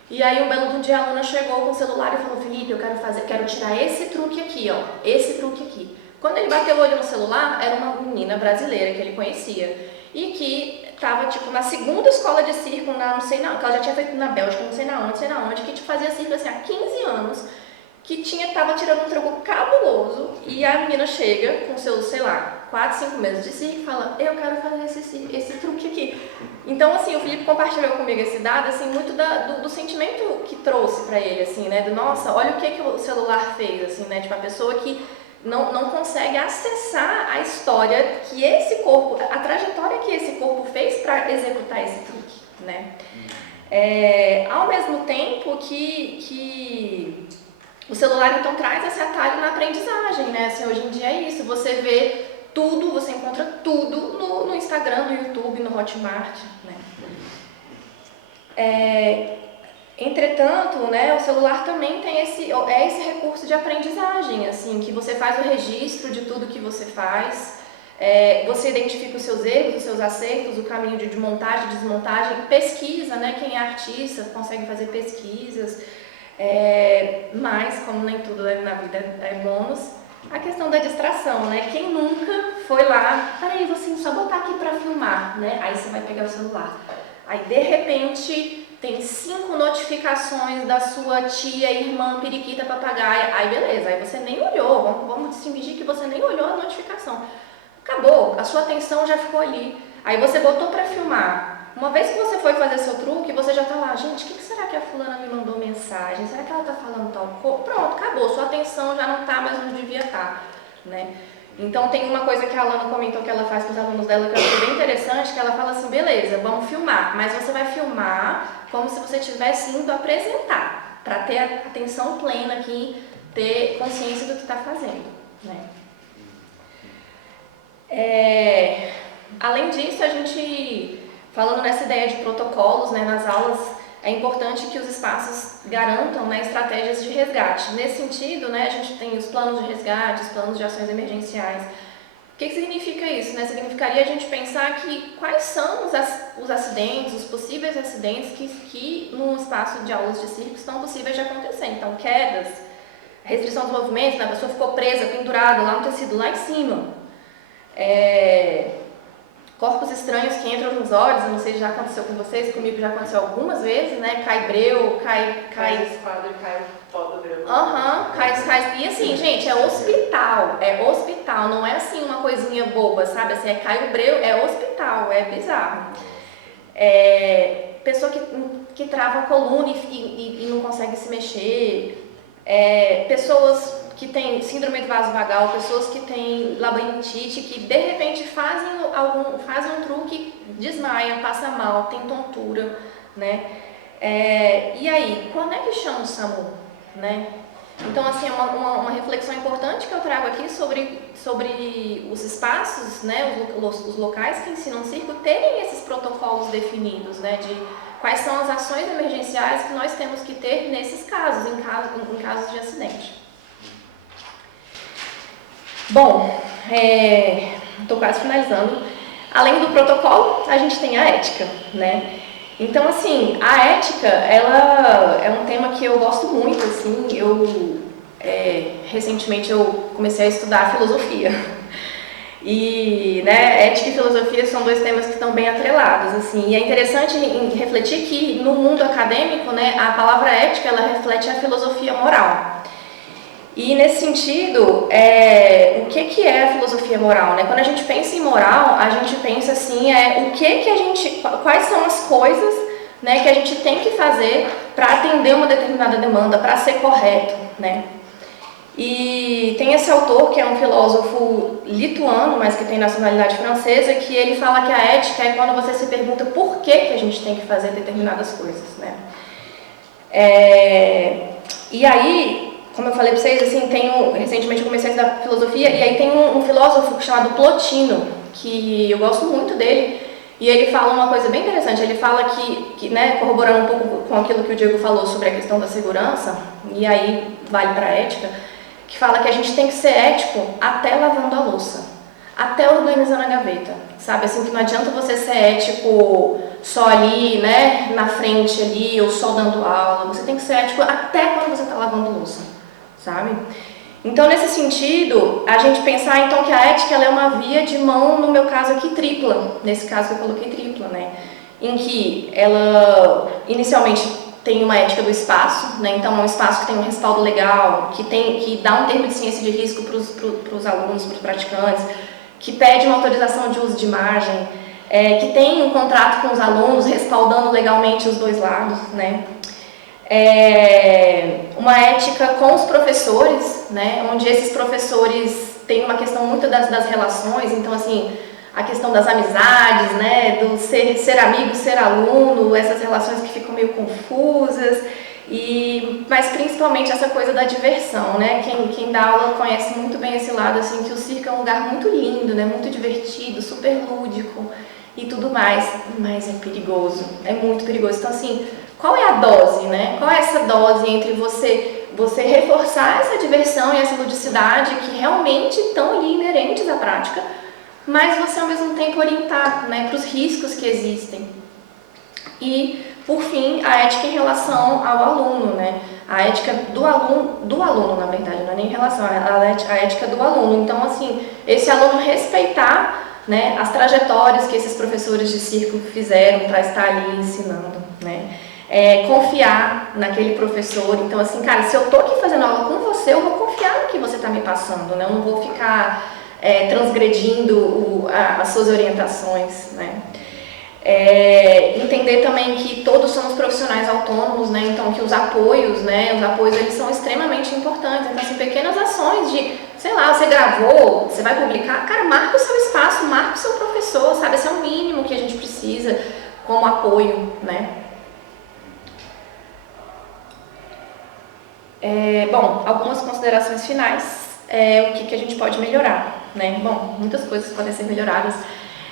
E aí um belo dia a aluna chegou com o celular e falou, Felipe, eu quero tirar esse truque aqui, ó, esse truque aqui. Quando ele bateu o olho no celular, era uma menina brasileira que ele conhecia e que estava, tipo, na segunda escola de circo, não sei não, que ela já tinha feito na Bélgica, não sei na onde, que fazia circo assim há 15 anos, que estava tirando um truque cabuloso, e a menina chega com seus, sei lá, 4, 5 meses de circo e fala, eu quero fazer esse truque aqui. Então, assim, o Felipe compartilhou comigo esse dado, assim, muito do sentimento que trouxe pra ele, assim, né, nossa, olha o que o celular fez, assim, né, tipo, a pessoa que não consegue acessar a história que esse corpo, a trajetória que esse corpo fez para executar esse truque, né. Ao mesmo tempo que o celular, então, traz esse atalho na aprendizagem, né, assim, hoje em dia é isso, você vê tudo, você encontra tudo no Instagram, no YouTube, no Hotmart, né. Entretanto, né, o celular também tem esse recurso de aprendizagem, assim, que você faz o registro de tudo que você faz, você identifica os seus erros, os seus acertos, o caminho de montagem, desmontagem, pesquisa, né, quem é artista consegue fazer pesquisas, mas, como nem tudo na vida é bônus, a questão da distração, né, quem nunca foi lá, peraí, você só botar aqui pra filmar, né, aí você vai pegar o celular, aí de repente tem 5 notificações da sua tia, irmã, periquita, papagaia, aí beleza, aí você nem olhou, vamos fingir que você nem olhou a notificação. Acabou, a sua atenção já ficou ali. Aí você botou pra filmar. Uma vez que você foi fazer seu truque, você já tá lá, gente, o que será que a fulana me mandou mensagem? Será que ela tá falando tal coisa? Pronto, acabou, sua atenção já não tá mais onde devia estar, né? Então tem uma coisa que a Alana comentou que ela faz com os alunos dela que eu achei bem interessante, que ela fala assim, beleza, vamos filmar, mas você vai filmar como se você estivesse indo apresentar, para ter a atenção plena aqui, ter consciência do que está fazendo, né? Além disso, a gente, falando nessa ideia de protocolos, né, nas aulas, é importante que os espaços garantam, né, estratégias de resgate. Nesse sentido, né, a gente tem os planos de resgate, os planos de ações emergenciais. O que significa isso, né? Significaria a gente pensar que quais são os acidentes, os possíveis acidentes que num espaço de aulas de circo estão possíveis de acontecer. Então, quedas, restrição dos movimentos, né? A pessoa ficou presa, pendurada lá no tecido, lá em cima. Corpos estranhos que entram nos olhos, eu não sei se já aconteceu com vocês, comigo já aconteceu algumas vezes, né? Cai breu, cai esquadro e cai o pó do breu. cai. E assim, gente, é hospital, não é assim uma coisinha boba, sabe? Assim, cai o breu, é hospital, é bizarro. Pessoa que trava a coluna e não consegue se mexer. Pessoas que têm síndrome do vaso vagal, pessoas que têm labirintite, que de repente fazem um truque, desmaia, passa mal, tem tontura, né? E aí, quando é que chama o SAMU, né? Então, assim, é uma reflexão importante que eu trago aqui sobre os espaços, né, os locais que ensinam circo terem esses protocolos definidos, né, de quais são as ações emergenciais que nós temos que ter nesses casos, em casos de acidente. Bom, estou quase finalizando. Além do protocolo, a gente tem a ética, né? Então, assim, a ética, ela é um tema que eu gosto muito, assim. Recentemente eu comecei a estudar filosofia. E, né, ética e filosofia são dois temas que estão bem atrelados, assim. E é interessante refletir que no mundo acadêmico, né, a palavra ética, ela reflete a filosofia moral. E nesse sentido, o que é a filosofia moral, né? Quando a gente pensa em moral, a gente pensa assim, quais são as coisas, né, que a gente tem que fazer para atender uma determinada demanda, para ser correto, né? E tem esse autor que é um filósofo lituano, mas que tem nacionalidade francesa, que ele fala que a ética é quando você se pergunta por que a gente tem que fazer determinadas coisas, né? E aí, como eu falei para vocês, assim, recentemente eu comecei a estudar filosofia, e aí tem um filósofo chamado Plotino, que eu gosto muito dele, e ele fala uma coisa bem interessante. Ele fala que, né, corroborando um pouco com aquilo que o Diego falou sobre a questão da segurança, e aí vale para a ética, que fala que a gente tem que ser ético até lavando a louça, até organizando a gaveta, sabe? Assim, que não adianta você ser ético só ali, né, na frente ali, ou só dando aula. Você tem que ser ético até quando você está lavando louça, sabe? Então, nesse sentido, a gente pensar então que a ética ela é uma via de mão, no meu caso aqui, tripla. Nesse caso que eu coloquei tripla, né? Em que ela, inicialmente, tem uma ética do espaço, né? Então é um espaço que tem um respaldo legal, que dá um termo de ciência de risco para os alunos, para os praticantes, que pede uma autorização de uso de imagem, que tem um contrato com os alunos respaldando legalmente os dois lados, né? Uma ética com os professores, né? Onde esses professores têm uma questão muito das relações, então assim, a questão das amizades, né, do ser amigo, ser aluno, essas relações que ficam meio confusas, mas principalmente essa coisa da diversão, né? Quem dá aula conhece muito bem esse lado, assim, que o circo é um lugar muito lindo, né, muito divertido, super lúdico e tudo mais, mas é perigoso, é muito perigoso. Então, assim, qual é a dose, né? Qual é essa dose entre você reforçar essa diversão e essa ludicidade que realmente estão ali inerentes à prática, mas você ao mesmo tempo orientar, né, para os riscos que existem. E, por fim, a ética em relação ao aluno, né? A ética do aluno, na verdade, não é nem em relação, a ética do aluno. Então, assim, esse aluno respeitar, né, as trajetórias que esses professores de circo fizeram para estar ali ensinando, né? Confiar naquele professor. Então, assim, cara, se eu tô aqui fazendo aula com você, eu vou confiar no que você está me passando, né? Eu não vou ficar transgredindo as suas orientações, né? Entender também que todos somos profissionais autônomos, né? Então que os apoios, né? Os apoios eles são extremamente importantes. Então, assim, pequenas ações de, sei lá, você gravou, você vai publicar, cara, marca o seu espaço, marca o seu professor, sabe? Esse é o mínimo que a gente precisa como apoio, né? Bom, algumas considerações finais. O que a gente pode melhorar, né? Bom, muitas coisas podem ser melhoradas.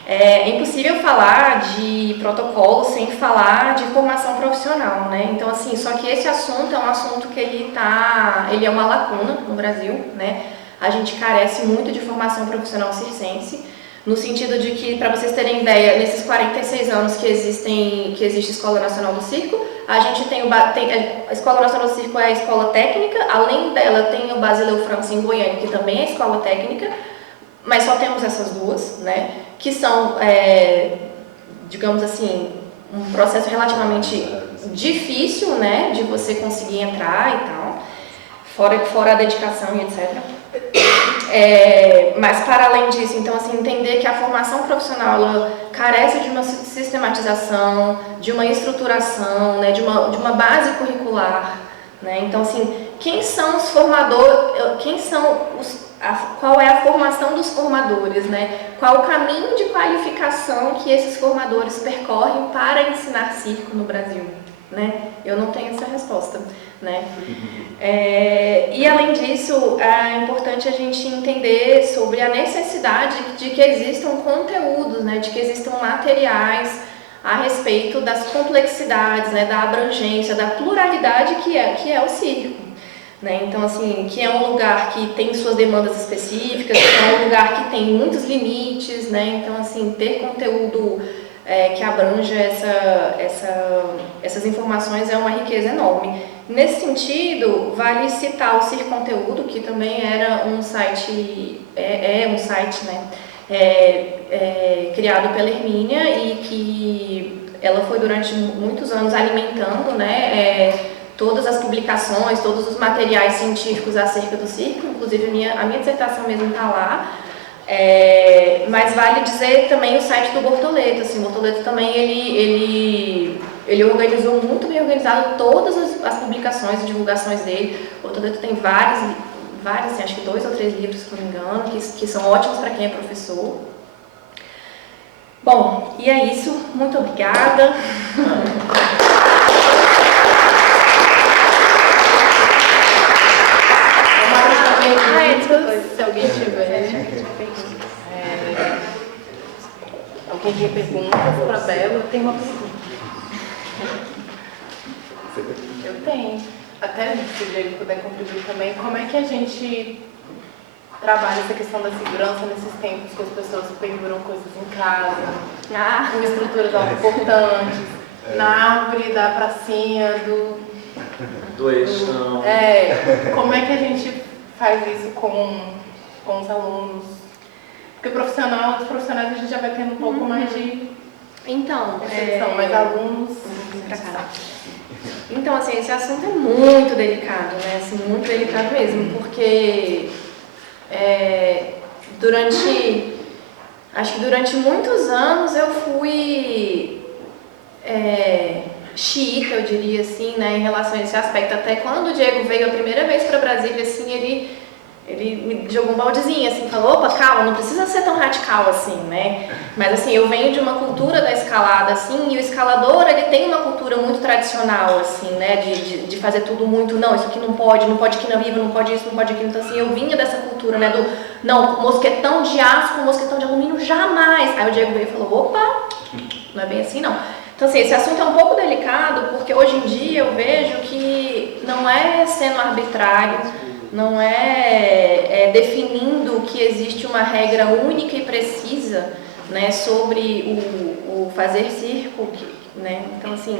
É impossível falar de protocolo sem falar de formação profissional, né? Então, assim, só que esse assunto é um assunto que ele é uma lacuna no Brasil, né? a gente carece muito de formação profissional circense, no sentido de que, para vocês terem ideia, nesses 46 anos que existe a Escola Nacional do Circo, a gente tem a Escola Nacional do Circo é a escola técnica, além dela tem o Basileu França em Goiânia, que também é escola técnica, mas só temos essas duas, né, que são, digamos assim, um processo relativamente difícil, né, de você conseguir entrar e tal, fora a dedicação e etc. Mas para além disso, então assim, entender que a formação profissional ela carece de uma sistematização, de uma estruturação, né, de uma base curricular, né? Então assim, quem são os formadores, qual é a formação dos formadores, né? Qual o caminho de qualificação que esses formadores percorrem para ensinar circo no Brasil, né? Eu não tenho essa resposta, né? E além disso, é importante a gente entender sobre a necessidade de que existam conteúdos, né? De que existam materiais a respeito das complexidades, né? Da abrangência, da pluralidade que é o circo. Né? Então, assim, que é um lugar que tem suas demandas específicas, que é um lugar que tem muitos limites, né? Então, assim, ter conteúdo que abranja essas informações é uma riqueza enorme. Nesse sentido, vale citar o Circo Conteúdo, que também era um site, um site, né? Criado pela Hermínia e que ela foi durante muitos anos alimentando, né? Todas as publicações, todos os materiais científicos acerca do circo, inclusive a minha dissertação mesmo está lá. Mas vale dizer também o site do Bortoleto. Assim, o Bortoleto também ele organizou muito bem organizado todas as publicações e divulgações dele. O Bortoleto tem vários, assim, acho que 2 ou 3 livros, se não me engano, que são ótimos para quem é professor. Bom, e é isso. Muito obrigada. Se alguém tiver. Alguém tem perguntas para a Bela? Eu tenho uma pergunta. Eu tenho. Até se o Diego puder contribuir também, como é que a gente trabalha essa questão da segurança nesses tempos que as pessoas penduram coisas em casa, com estruturas importantes, na árvore da pracinha, do eixão. Como é que a gente faz isso com os alunos? Porque os profissionais a gente já vai tendo um pouco mais de percepção, mas alunos... Então, assim, esse assunto é muito delicado, né? Assim, muito delicado mesmo, porque acho que durante muitos anos eu fui xiita, eu diria assim, né, em relação a esse aspecto. Até quando o Diego veio a primeira vez para Brasília, assim, ele me jogou um baldezinho, assim, falou, opa, calma, não precisa ser tão radical assim, né? Mas, assim, eu venho de uma cultura da escalada, assim, e o escalador, ele tem uma cultura muito tradicional, assim, né, de fazer tudo muito, não, isso aqui não pode aqui na viva, não pode isso, não pode aquilo. Então, assim, eu vinha dessa cultura, né, não, mosquetão de aço com mosquetão de alumínio, jamais. Aí o Diego veio e falou, opa, não é bem assim, não. Então, assim, esse assunto é um pouco delicado, porque hoje em dia eu vejo que não é sendo arbitrário, não é definindo que existe uma regra única e precisa, né, sobre o fazer circo, né? Então, assim,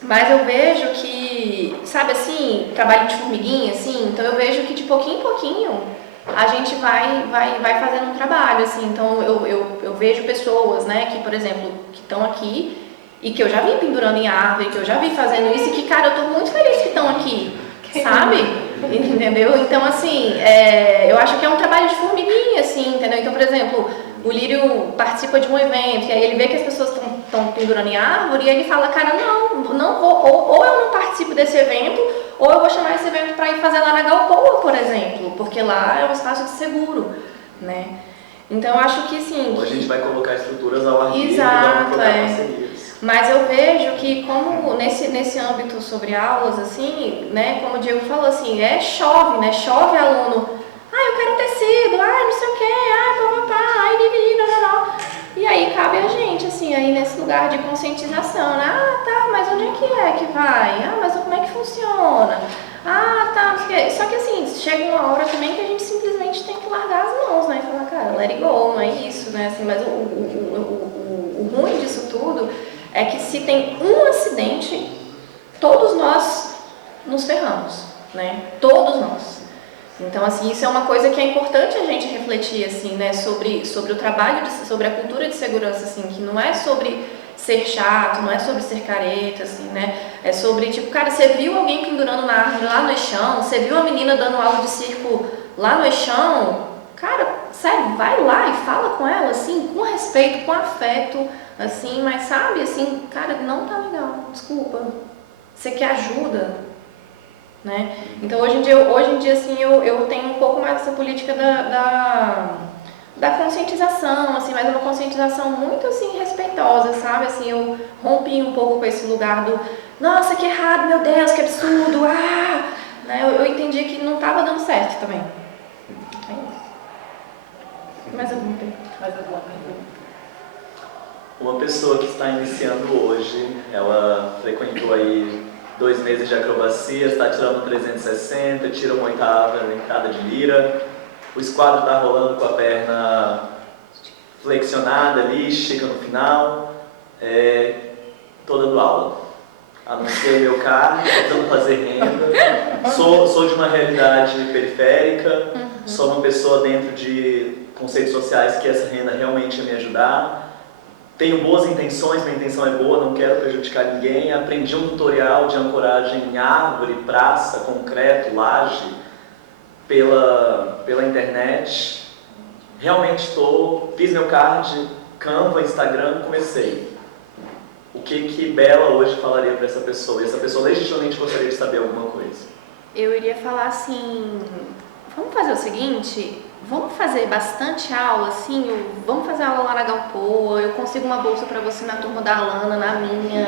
mas eu vejo que, sabe assim, trabalho de formiguinha, assim, então eu vejo que de pouquinho em pouquinho a gente vai fazendo um trabalho, assim. Então eu vejo pessoas, né, que, por exemplo, que estão aqui e que eu já vi pendurando em árvore, que eu já vi fazendo isso e que, cara, eu tô muito feliz que estão aqui, sabe? Entendeu? Então, assim, eu acho que é um trabalho de formiguinha, assim, entendeu? Então, por exemplo, o Lírio participa de um evento e aí ele vê que as pessoas estão pendurando em árvore e ele fala, cara, não vou, ou eu não participo desse evento, ou eu vou chamar esse evento para ir fazer lá na Galpoa, por exemplo, porque lá é um espaço de seguro, né? Então, eu acho que, sim... A gente vai colocar estruturas ao ar livre. Exato, Mas eu vejo que como nesse âmbito sobre aulas, assim, né, como o Diego falou, assim, chove, né, chove aluno, eu quero tecido, não sei o quê, papapá, e aí cabe a gente, assim, aí nesse lugar de conscientização, né, tá, mas onde é que vai? Mas como é que funciona? Ah, tá, só que assim, chega uma hora também que a gente simplesmente tem que largar as mãos, né? E falar, cara, let it go, não é isso, né? Assim, mas o ruim disso tudo é que se tem um acidente, todos nós nos ferramos, né? Todos nós. Então, assim, isso é uma coisa que é importante a gente refletir, assim, né? Sobre o trabalho, sobre a cultura de segurança, assim, que não é sobre ser chato, não é sobre ser careta, assim, né? É sobre, tipo, cara, você viu alguém pendurando na árvore lá no eixão? Você viu a menina dando aula de circo lá no eixão? Cara, sério, vai lá e fala com ela, assim, com respeito, com afeto, assim, mas sabe, assim, cara, não tá legal, desculpa. Você quer ajuda, né? Então, hoje em dia assim, eu tenho um pouco mais essa política da conscientização, assim, mas é uma conscientização muito, assim, respeitosa, sabe? Assim, eu rompi um pouco com esse lugar do nossa, que errado, meu Deus, que absurdo, né? Eu entendi que não estava dando certo também. É isso. Mais alguma pergunta? Uma pessoa que está iniciando hoje, ela frequentou aí 2 meses de acrobacia, está tirando 360, tira uma oitava entrada de lira, o esquadro está rolando com a perna flexionada ali, estica no final, tô dando aula. Anunciei meu carro, tentando fazer renda, sou de uma realidade periférica, sou uma pessoa dentro de conceitos sociais que essa renda realmente ia me ajudar. Tenho boas intenções, minha intenção é boa, não quero prejudicar ninguém. Aprendi um tutorial de ancoragem em árvore, praça, concreto, laje, pela internet. Realmente fiz meu card, Canva, Instagram, comecei. O que Bela hoje falaria para essa pessoa? E essa pessoa legitimamente gostaria de saber alguma coisa. Eu iria falar assim, vamos fazer o seguinte, vamos fazer bastante aula, assim, vamos fazer aula lá na Galpoa, eu consigo uma bolsa para você na turma da Alana, na minha.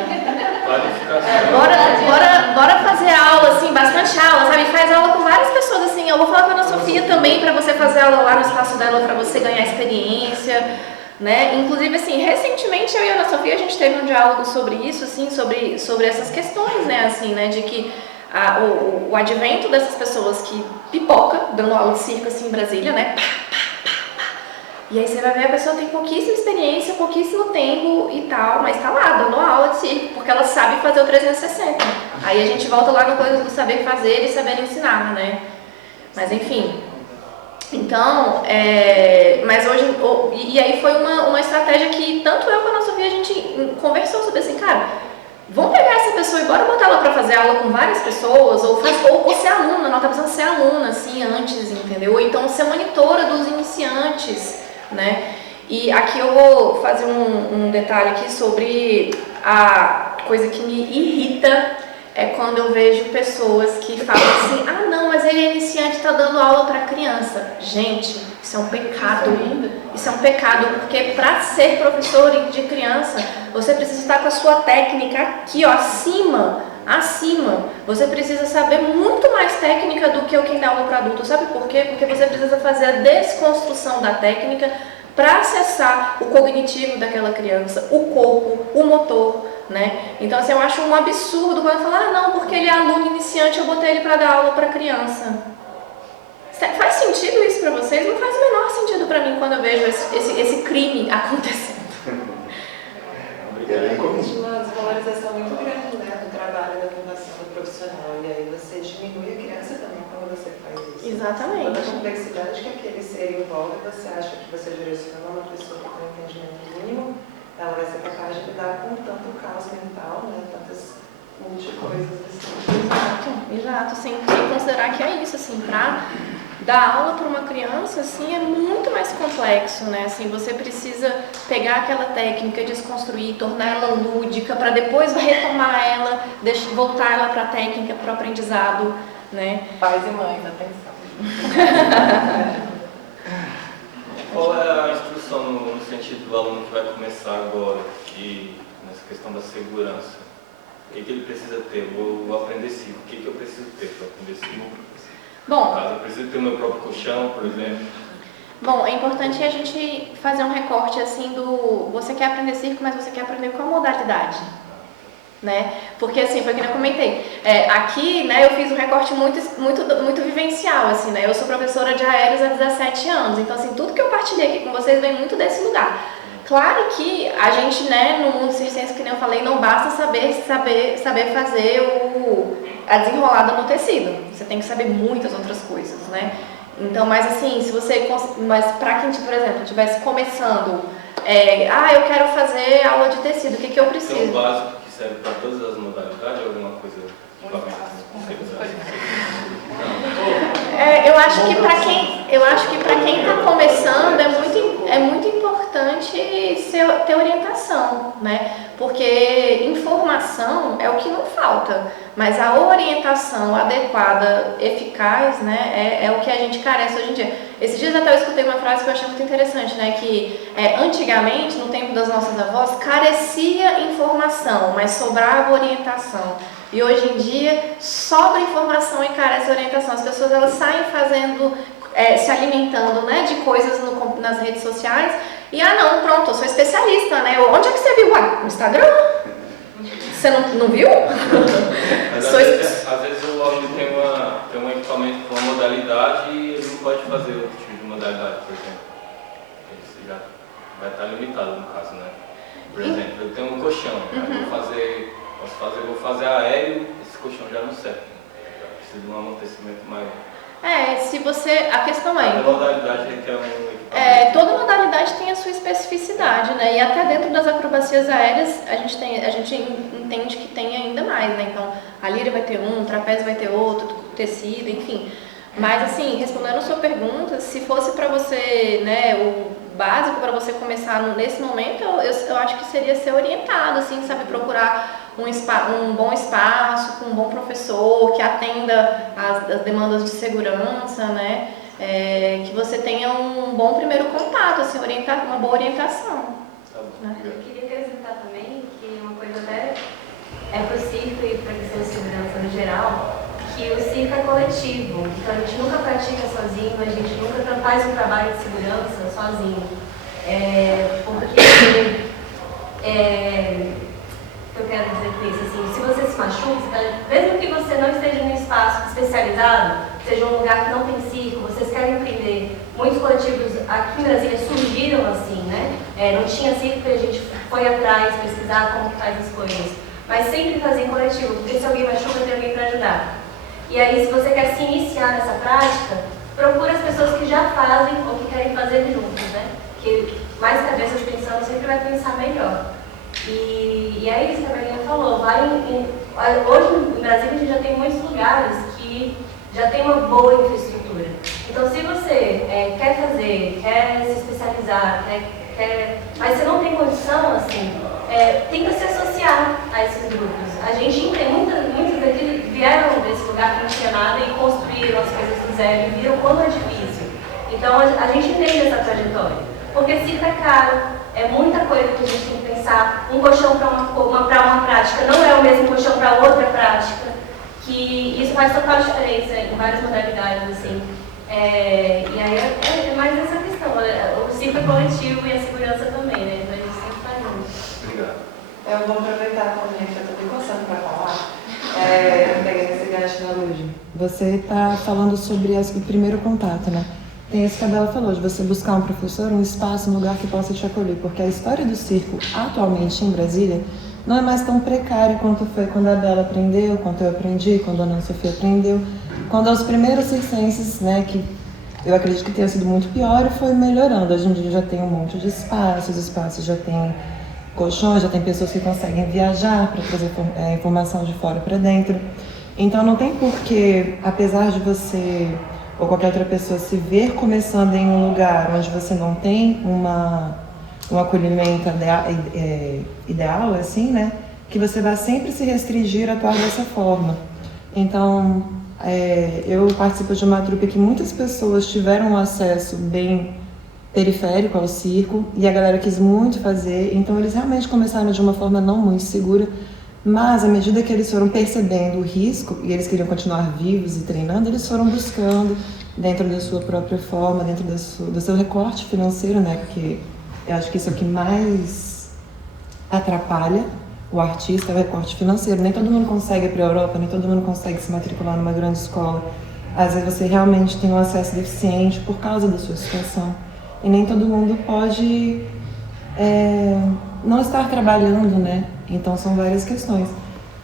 Bora fazer aula, assim, bastante aula, sabe? Faz aula com várias pessoas, assim, eu vou falar com a Ana Sofia também para você fazer aula lá no espaço dela para você ganhar experiência, né? Inclusive, assim, recentemente eu e a Ana Sofia, a gente teve um diálogo sobre isso, assim, sobre essas questões, né, assim, né, de que o advento dessas pessoas que pipoca, dando aula de circo assim em Brasília, né? E aí você vai ver a pessoa tem pouquíssima experiência, pouquíssimo tempo e tal, mas tá lá dando aula de circo, porque ela sabe fazer o 360. Aí a gente volta lá no coisa do saber fazer e saber ensinar, né? Mas enfim. Então, mas hoje, e aí foi uma estratégia que tanto eu quanto a Sofia a gente conversou sobre assim, cara, vamos pegar essa pessoa e bora botar ela pra fazer aula com várias pessoas, ou ser aluna, não tá precisando ser aluna, assim, antes, entendeu? Ou então ser monitora dos iniciantes, né? E aqui eu vou fazer um detalhe aqui sobre a coisa que me irrita, é quando eu vejo pessoas que falam assim, não, mas ele é iniciante, tá dando aula pra criança. Gente, isso é um pecado. Isso é um pecado, porque para ser professor de criança, você precisa estar com a sua técnica aqui, ó, acima. Você precisa saber muito mais técnica do que quem dá aula para adulto. Sabe por quê? Porque você precisa fazer a desconstrução da técnica para acessar o cognitivo daquela criança, o corpo, o motor, né? Então, assim, eu acho um absurdo quando fala, não, porque ele é aluno iniciante, eu botei ele para dar aula para criança. Faz sentido isso para vocês? Não faz o menor sentido para mim quando eu vejo esse crime acontecendo. Existe uma desvalorização muito grande, né, do trabalho da formação do profissional, e aí você diminui a criança também quando você faz isso. Exatamente. Toda a complexidade que aquele ser envolve, você acha que você direciona uma pessoa que tem um entendimento mínimo, ela vai ser capaz de lidar com tanto caos mental, né, tantas multi-coisas assim. Exato, sem considerar que é isso, assim, pra dar aula para uma criança, assim, é muito mais complexo, né, assim, você precisa pegar aquela técnica, desconstruir, tornar ela lúdica, para depois retomar ela, voltar ela para a técnica, para o aprendizado, né. Pais e mães, atenção. Qual é a instrução no sentido do aluno que vai começar agora, nessa questão da segurança? O que ele precisa ter? Vou aprender circo. O que eu preciso ter para aprender circo? Bom, eu preciso ter o meu próprio colchão, por exemplo. Bom, é importante a gente fazer um recorte assim você quer aprender circo, mas você quer aprender qual modalidade, né? Porque assim, foi o que eu comentei. Aqui, né, eu fiz um recorte muito vivencial, assim, né? Eu sou professora de aéreos há 17 anos, então assim, tudo que eu partilhei aqui com vocês vem muito desse lugar. Claro que a gente, né, no mundo circense, que nem eu falei, não basta saber fazer a desenrolada no tecido. Você tem que saber muitas outras coisas, né? Então, mas assim, mas para quem, por exemplo, estivesse começando, eu quero fazer aula de tecido, o que eu preciso? Tem um básico que serve para todas as modalidades ou alguma coisa? Eu acho que para quem está começando é muito importante ter orientação, né? Porque informação é o que não falta, mas a orientação adequada, eficaz, né, é o que a gente carece hoje em dia. Esses dias até eu escutei uma frase que eu achei muito interessante, né, que antigamente, no tempo das nossas avós, carecia informação, mas sobrava orientação. E hoje em dia, sobra informação e carece orientação. As pessoas elas saem se alimentando, né, de coisas nas redes sociais e, não, pronto, eu sou especialista, né? Onde é que você viu? No Instagram? Você não viu? Mas às vezes o aluno tem um equipamento com uma modalidade e ele não pode fazer outro tipo de modalidade, por exemplo. Ele já vai estar limitado no caso, né? Por exemplo, eu tenho um colchão, vou fazer aéreo, esse colchão já não serve. Precisa de um amortecimento maior. A questão é... Toda modalidade requer um equipamento. Toda modalidade tem a sua especificidade, né? E até dentro das acrobacias aéreas, a gente entende que tem ainda mais, né? Então, a lira vai ter um, o trapézio vai ter outro, tecido, enfim. Mas, assim, respondendo a sua pergunta, se fosse para você, né, o básico para você começar nesse momento, eu acho que seria ser orientado, assim, sabe? Procurar um bom espaço, com um bom professor, que atenda as demandas de segurança, né? Que você tenha um bom primeiro contato, assim, uma boa orientação. Tá bom. Né? Eu queria acrescentar também que uma coisa até para o circo e para a questão de segurança no geral, que o circo é coletivo, então a gente nunca pratica sozinho, a gente nunca faz um trabalho de segurança sozinho. Porque eu quero dizer com isso, assim, se você se machuca, mesmo que você não esteja em um espaço especializado, seja um lugar que não tem circo, vocês querem aprender. Muitos coletivos aqui em Brasília surgiram assim, né? Não tinha circo e a gente foi atrás, pesquisar como que faz as coisas. Mas sempre fazia em coletivo, porque se alguém machuca, tem alguém para ajudar. E aí, se você quer se iniciar nessa prática, procura as pessoas que já fazem ou que querem fazer juntos, né? Que mais cabeças pensando sempre vai pensar melhor. E é isso que a Belinha falou. Hoje em Brasília a gente já tem muitos lugares que já tem uma boa infraestrutura. Então, se você quer se especializar, mas você não tem condição, assim, tenta se associar a esses grupos. A gente tem muitos daqui vieram desse lugar que não tinha nada e construíram as coisas do zero e viram quanto é difícil. Então, a gente entende essa trajetória. Porque circo é caro, é muita coisa que a gente tem que pensar. Um colchão para uma prática não é o mesmo colchão para outra prática. Que isso faz total diferença em várias modalidades, assim. E aí é mais essa questão. O circo é coletivo e a segurança também, né? Então a gente sempre faz isso. Obrigado. Eu vou aproveitar também que eu estou me coçando para falar. Pegando esse gancho da Luz. Você está falando sobre o primeiro contato, né? Tem isso que a Bela falou, de você buscar um professor, um espaço, um lugar que possa te acolher. Porque a história do circo, atualmente, em Brasília, não é mais tão precária quanto foi quando a Bela aprendeu, quanto eu aprendi, quando a Ana Sofia aprendeu. Quando os primeiros circenses, né, que eu acredito que tenha sido muito pior, e foi melhorando. Hoje em dia já tem um monte de espaços, os espaços já tem colchões, já tem pessoas que conseguem viajar para trazer informação de fora para dentro. Então não tem porquê, apesar de você ou qualquer outra pessoa se ver começando em um lugar onde você não tem um acolhimento ideal, assim, né? Que você vai sempre se restringir a atuar dessa forma. Então, eu participo de uma trupe que muitas pessoas tiveram um acesso bem periférico ao circo e a galera quis muito fazer, então eles realmente começaram de uma forma não muito segura, mas à medida que eles foram percebendo o risco e eles queriam continuar vivos e treinando, eles foram buscando dentro da sua própria forma, dentro do seu recorte financeiro, né? Porque eu acho que isso é o que mais atrapalha o artista, o recorte financeiro. Nem todo mundo consegue ir para a Europa, nem todo mundo consegue se matricular numa grande escola. Às vezes você realmente tem um acesso deficiente por causa da sua situação. E nem todo mundo pode não estar trabalhando, né? Então são várias questões.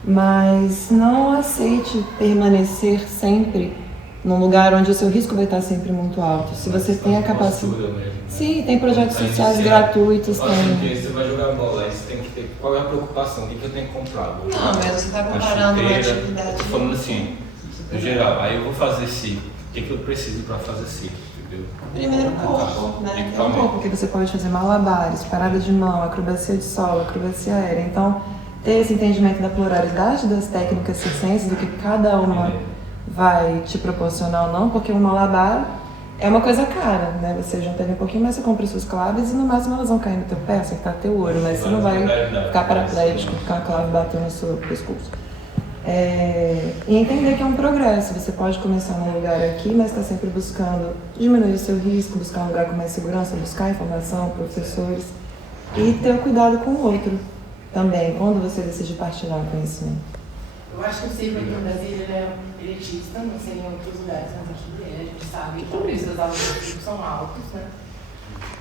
Mas não aceite permanecer sempre num lugar onde o seu risco vai estar sempre muito alto. Se você tem a capacidade... Sim, tem projetos sociais gratuitos. Porque você vai jogar bola, aí você tem que ter... Qual é a preocupação? O que eu tenho que comprar? Não, mas você está comparando uma atividade... Tô falando assim, no geral. Aí eu vou fazer ciclo. O que eu preciso para fazer ciclo? Entendeu? Primeiro o corpo, né? É um corpo que você pode fazer malabares, parada de mão, acrobacia de solo, acrobacia aérea. Então, ter esse entendimento da pluralidade das técnicas circenses, do que cada uma vai te proporcionar ou não, porque o malabar é uma coisa cara, né? Você junta ali um pouquinho, mas você compra suas claves e no máximo elas vão cair no teu pé, você tá teu ouro, mas você não vai ficar paraplégico, ficar a clave batendo no seu pescoço. E entender que é um progresso, você pode começar num lugar aqui, mas está sempre buscando diminuir o seu risco, buscar um lugar com mais segurança, buscar informação, professores e ter o cuidado com o outro também, quando você decide partilhar o conhecimento. Eu acho que o circo aqui no Brasil ele é elitista, não sei em outros lugares, mas aqui a gente sabe que o preço das aulas de circo são altos, né?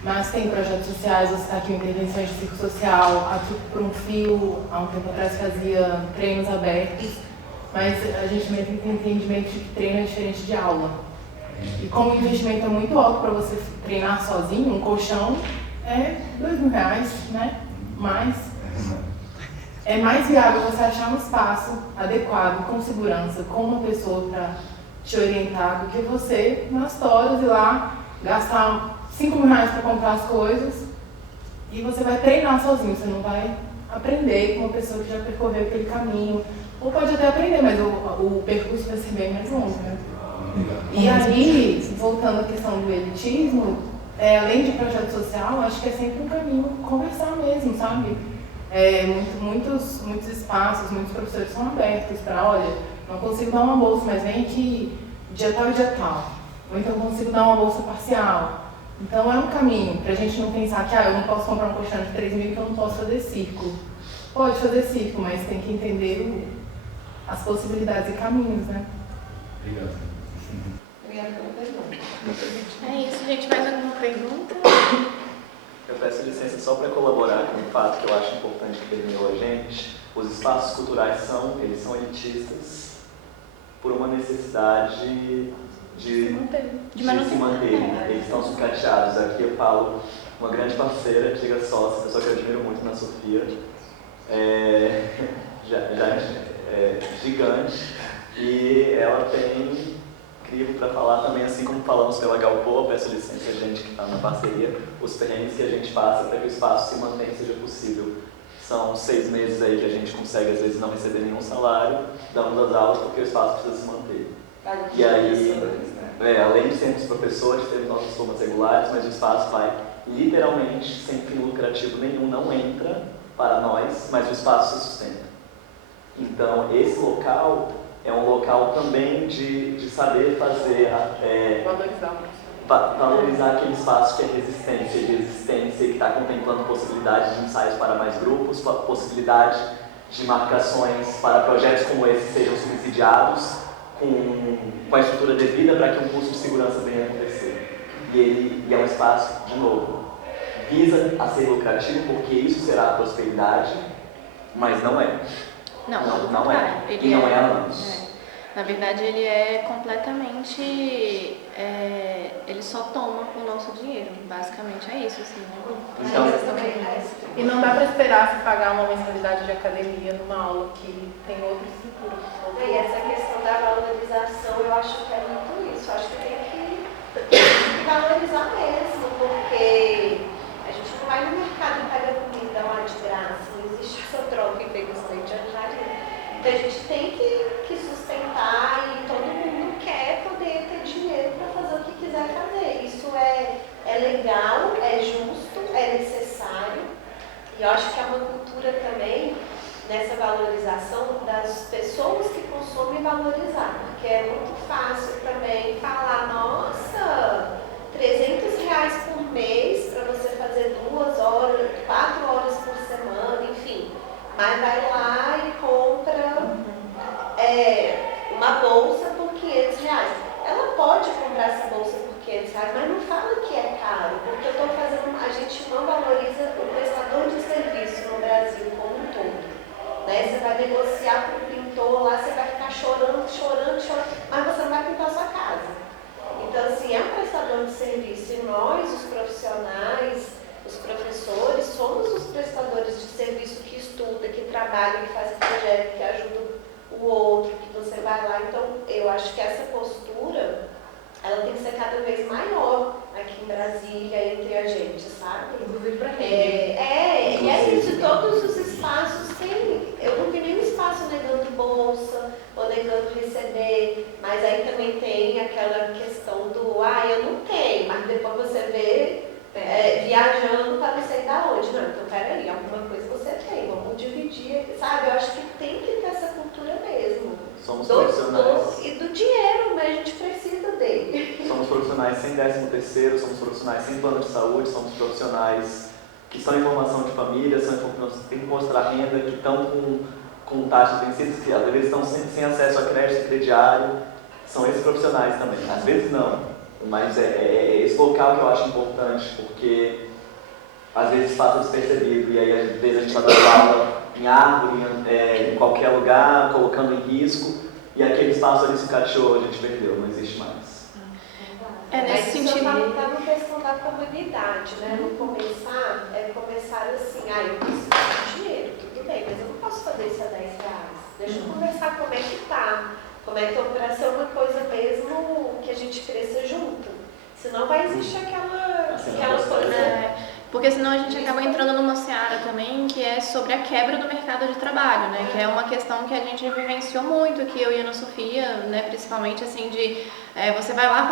Mas tem projetos sociais, aqui o Intervenções de Circo Social, aqui por um fio, há um tempo atrás fazia treinos abertos, mas a gente também tem que ter entendimento de que treino é diferente de aula. E como o investimento é muito alto para você treinar sozinho, um colchão é R$2.000, né? Mas é mais viável você achar um espaço adequado, com segurança, com uma pessoa para te orientar, do que você, nas toras, ir lá, gastar R$5.000 para comprar as coisas e você vai treinar sozinho, você não vai aprender com uma pessoa que já percorreu aquele caminho. Ou pode até aprender, mas o percurso vai ser bem mais longo, né? E aí, voltando à questão do elitismo, além de projeto social, acho que é sempre um caminho conversar mesmo, sabe? Muitos espaços, muitos professores são abertos para, olha, não consigo dar uma bolsa, mas vem aqui dia tal e dia tal. Ou então consigo dar uma bolsa parcial. Então é um caminho, para a gente não pensar que eu não posso comprar um colchão de 3.000 que eu não posso fazer circo. Pode fazer circo, mas tem que entender as possibilidades e caminhos, né? Obrigado. Obrigada pela pergunta. É isso, gente. Mais alguma pergunta? Eu peço licença só para colaborar com um fato que eu acho importante que permeou a gente. Os espaços culturais eles são elitistas por uma necessidade de se manterem. Eles estão sucateados. Aqui eu falo uma grande parceira, diga só, essa pessoa que eu admiro muito na Sofia, gigante, e ela tem incrível para falar também, assim como falamos pela Galpô, peço licença a gente que está na parceria, os perrengues que a gente passa para que o espaço se mantenha e seja possível. São 6 meses aí que a gente consegue, às vezes, não receber nenhum salário, dando as aulas porque o espaço precisa se manter. E aí, além de sermos professores, temos nossas turmas regulares, mas o espaço vai literalmente sem fim lucrativo nenhum, não entra para nós, mas o espaço se sustenta. Então, esse local é um local também de saber fazer, valorizar aquele espaço que é resistência, de existência, que está contemplando possibilidades de ensaios para mais grupos, possibilidade de marcações para projetos como esse sejam subsidiados, com a estrutura devida para que um curso de segurança venha a acontecer. E é um espaço, de novo, visa a ser lucrativo porque isso será a prosperidade, mas não é. Não é. E não é há anos. Na verdade, ele é completamente... ele só toma o nosso dinheiro. Basicamente é isso, assim, né? Então, E não dá para esperar se pagar uma mensalidade de academia numa aula que tem outra estrutura. E essa questão da valorização, eu acho que é muito isso. Eu acho que tem que valorizar mesmo, porque a gente não vai no mercado e pega comida lá de graça. Não existe essa troca entre estudante e anjaria. Então a gente tem que sustentar e todo mundo quer poder ter dinheiro para fazer o que quiser fazer. Isso é legal, é justo, é necessário. E eu acho que é uma cultura também nessa valorização das pessoas que consomem valorizar. Porque é muito fácil também falar, nossa, R$300 por mês para você fazer 2 horas, 4 horas por semana, enfim. Mas vai prestando serviço e nós, os profissionais, os professores, somos os prestadores de serviço que estuda, que trabalha, que faz projeto, que ajuda o outro, que você vai lá. Então, eu acho que essa postura, ela tem que ser cada vez maior aqui em Brasília, entre a gente, sabe? Inclusive para quem? E é isso, todos os espaços têm. Eu não vi nenhum espaço negando bolsa ou negando receber, mas aí também tem aquela questão do, eu não tenho, mas depois você vê viajando para não sei da onde. Não, então peraí, alguma coisa você tem, vamos dividir, sabe? Eu acho que tem que ter essa cultura mesmo. Somos profissionais. E do dinheiro, mas a gente precisa dele. Somos profissionais sem 13º, somos profissionais sem plano de saúde, somos profissionais que estão em formação de família, têm que mostrar renda, que estão com taxas vencidas, que às vezes estão sem acesso a crédito crediário. São esses profissionais também. Às vezes não, mas é esse local que eu acho importante, porque às vezes passa despercebido, e aí às vezes a gente está dando aula em árvore, em qualquer lugar, colocando em risco, e aquele espaço ali se encaixou, a gente perdeu, não existe mais. Nesse sentido. Está na questão da comunidade, né? No começar assim, eu preciso de dinheiro, tudo bem, mas eu não posso fazer isso a R$10. Deixa eu conversar como é que tá, como é que eu para ser uma coisa mesmo que a gente cresça junto. Senão vai existir aquela coisa. Porque senão a gente acaba entrando numa seara também que é sobre a quebra do mercado de trabalho, né? Que é uma questão que a gente vivenciou muito, que eu e a Ana Sofia, né, principalmente assim, você vai lá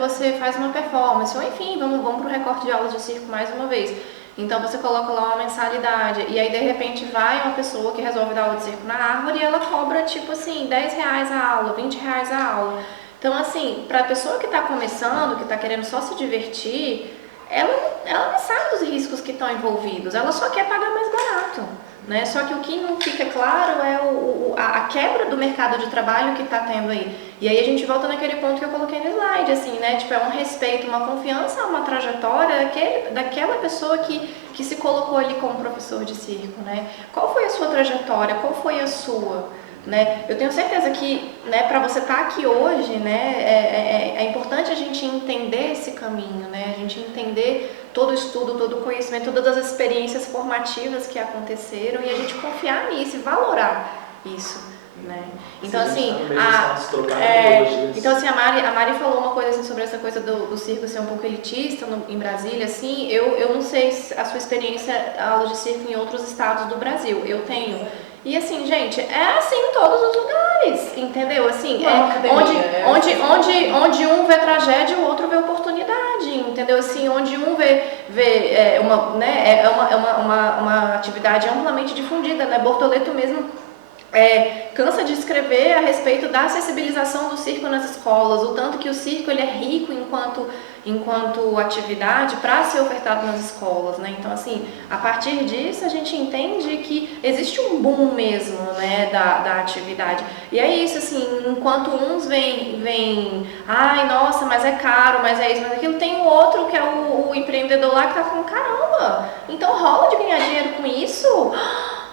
você faz uma performance, ou enfim, vamos para o recorte de aulas de circo mais uma vez. Então você coloca lá uma mensalidade, e aí de repente vai uma pessoa que resolve dar aula de circo na árvore e ela cobra tipo assim, R$10 a aula, R$20 a aula. Então assim, para a pessoa que está começando, que está querendo só se divertir, ela não sabe dos riscos que estão envolvidos, ela só quer pagar mais barato, né? Só que o que não fica claro é a quebra do mercado de trabalho que está tendo aí. E aí a gente volta naquele ponto que eu coloquei no slide, assim, né? Tipo, é um respeito, uma confiança, uma trajetória daquela pessoa que se colocou ali como professor de circo, né? Qual foi a sua trajetória? Qual foi a sua? Né? Eu tenho certeza que, né, para você estar aqui hoje, né, é importante a gente entender esse caminho, né? A gente entender todo o estudo, todo o conhecimento, todas as experiências formativas que aconteceram e a gente confiar nisso e valorar isso, né? Então assim, a Mari falou uma coisa assim, sobre essa coisa do circo ser um pouco elitista em Brasília, assim, eu não sei a sua experiência, aula de circo em outros estados do Brasil, eu tenho. E assim, gente, é assim em todos os lugares, entendeu? Assim, onde um vê tragédia, o outro vê oportunidade, entendeu? Assim, onde um vê uma atividade amplamente difundida, né? Bortoleto mesmo cansa de escrever a respeito da acessibilização do circo nas escolas, o tanto que o circo ele é rico enquanto atividade para ser ofertado nas escolas, né? Então assim, a partir disso a gente entende que existe um boom mesmo, né, da atividade. E é isso, assim, enquanto uns vêm, ai, nossa, mas é caro, mas é isso, mas aquilo, tem o outro que é o empreendedor lá que tá falando, caramba, então rola de ganhar dinheiro com isso?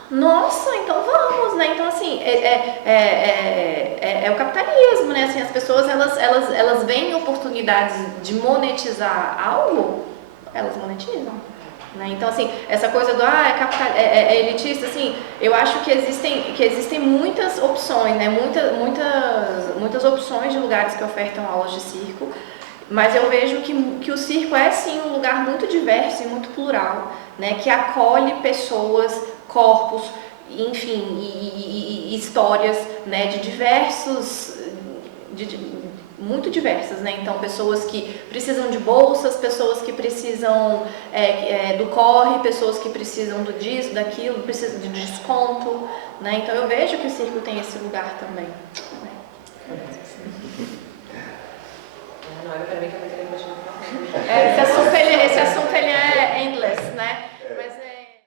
Nossa, então vamos, né? Então assim, é o capitalismo, né? Assim, as pessoas elas veem oportunidades de monetizar algo, elas monetizam, né? Então assim, essa coisa do é elitista, assim, eu acho que existem muitas opções, né? Muitas opções de lugares que ofertam aulas de circo. Mas eu vejo que o circo é sim um lugar muito diverso e muito plural, né? Que acolhe pessoas, corpos, enfim, e histórias, né? Muito diversas, né? Então, pessoas que precisam de bolsas, pessoas que precisam do corre, pessoas que precisam disso, daquilo, precisam de desconto, né? Então, eu vejo que o circo tem esse lugar também, né?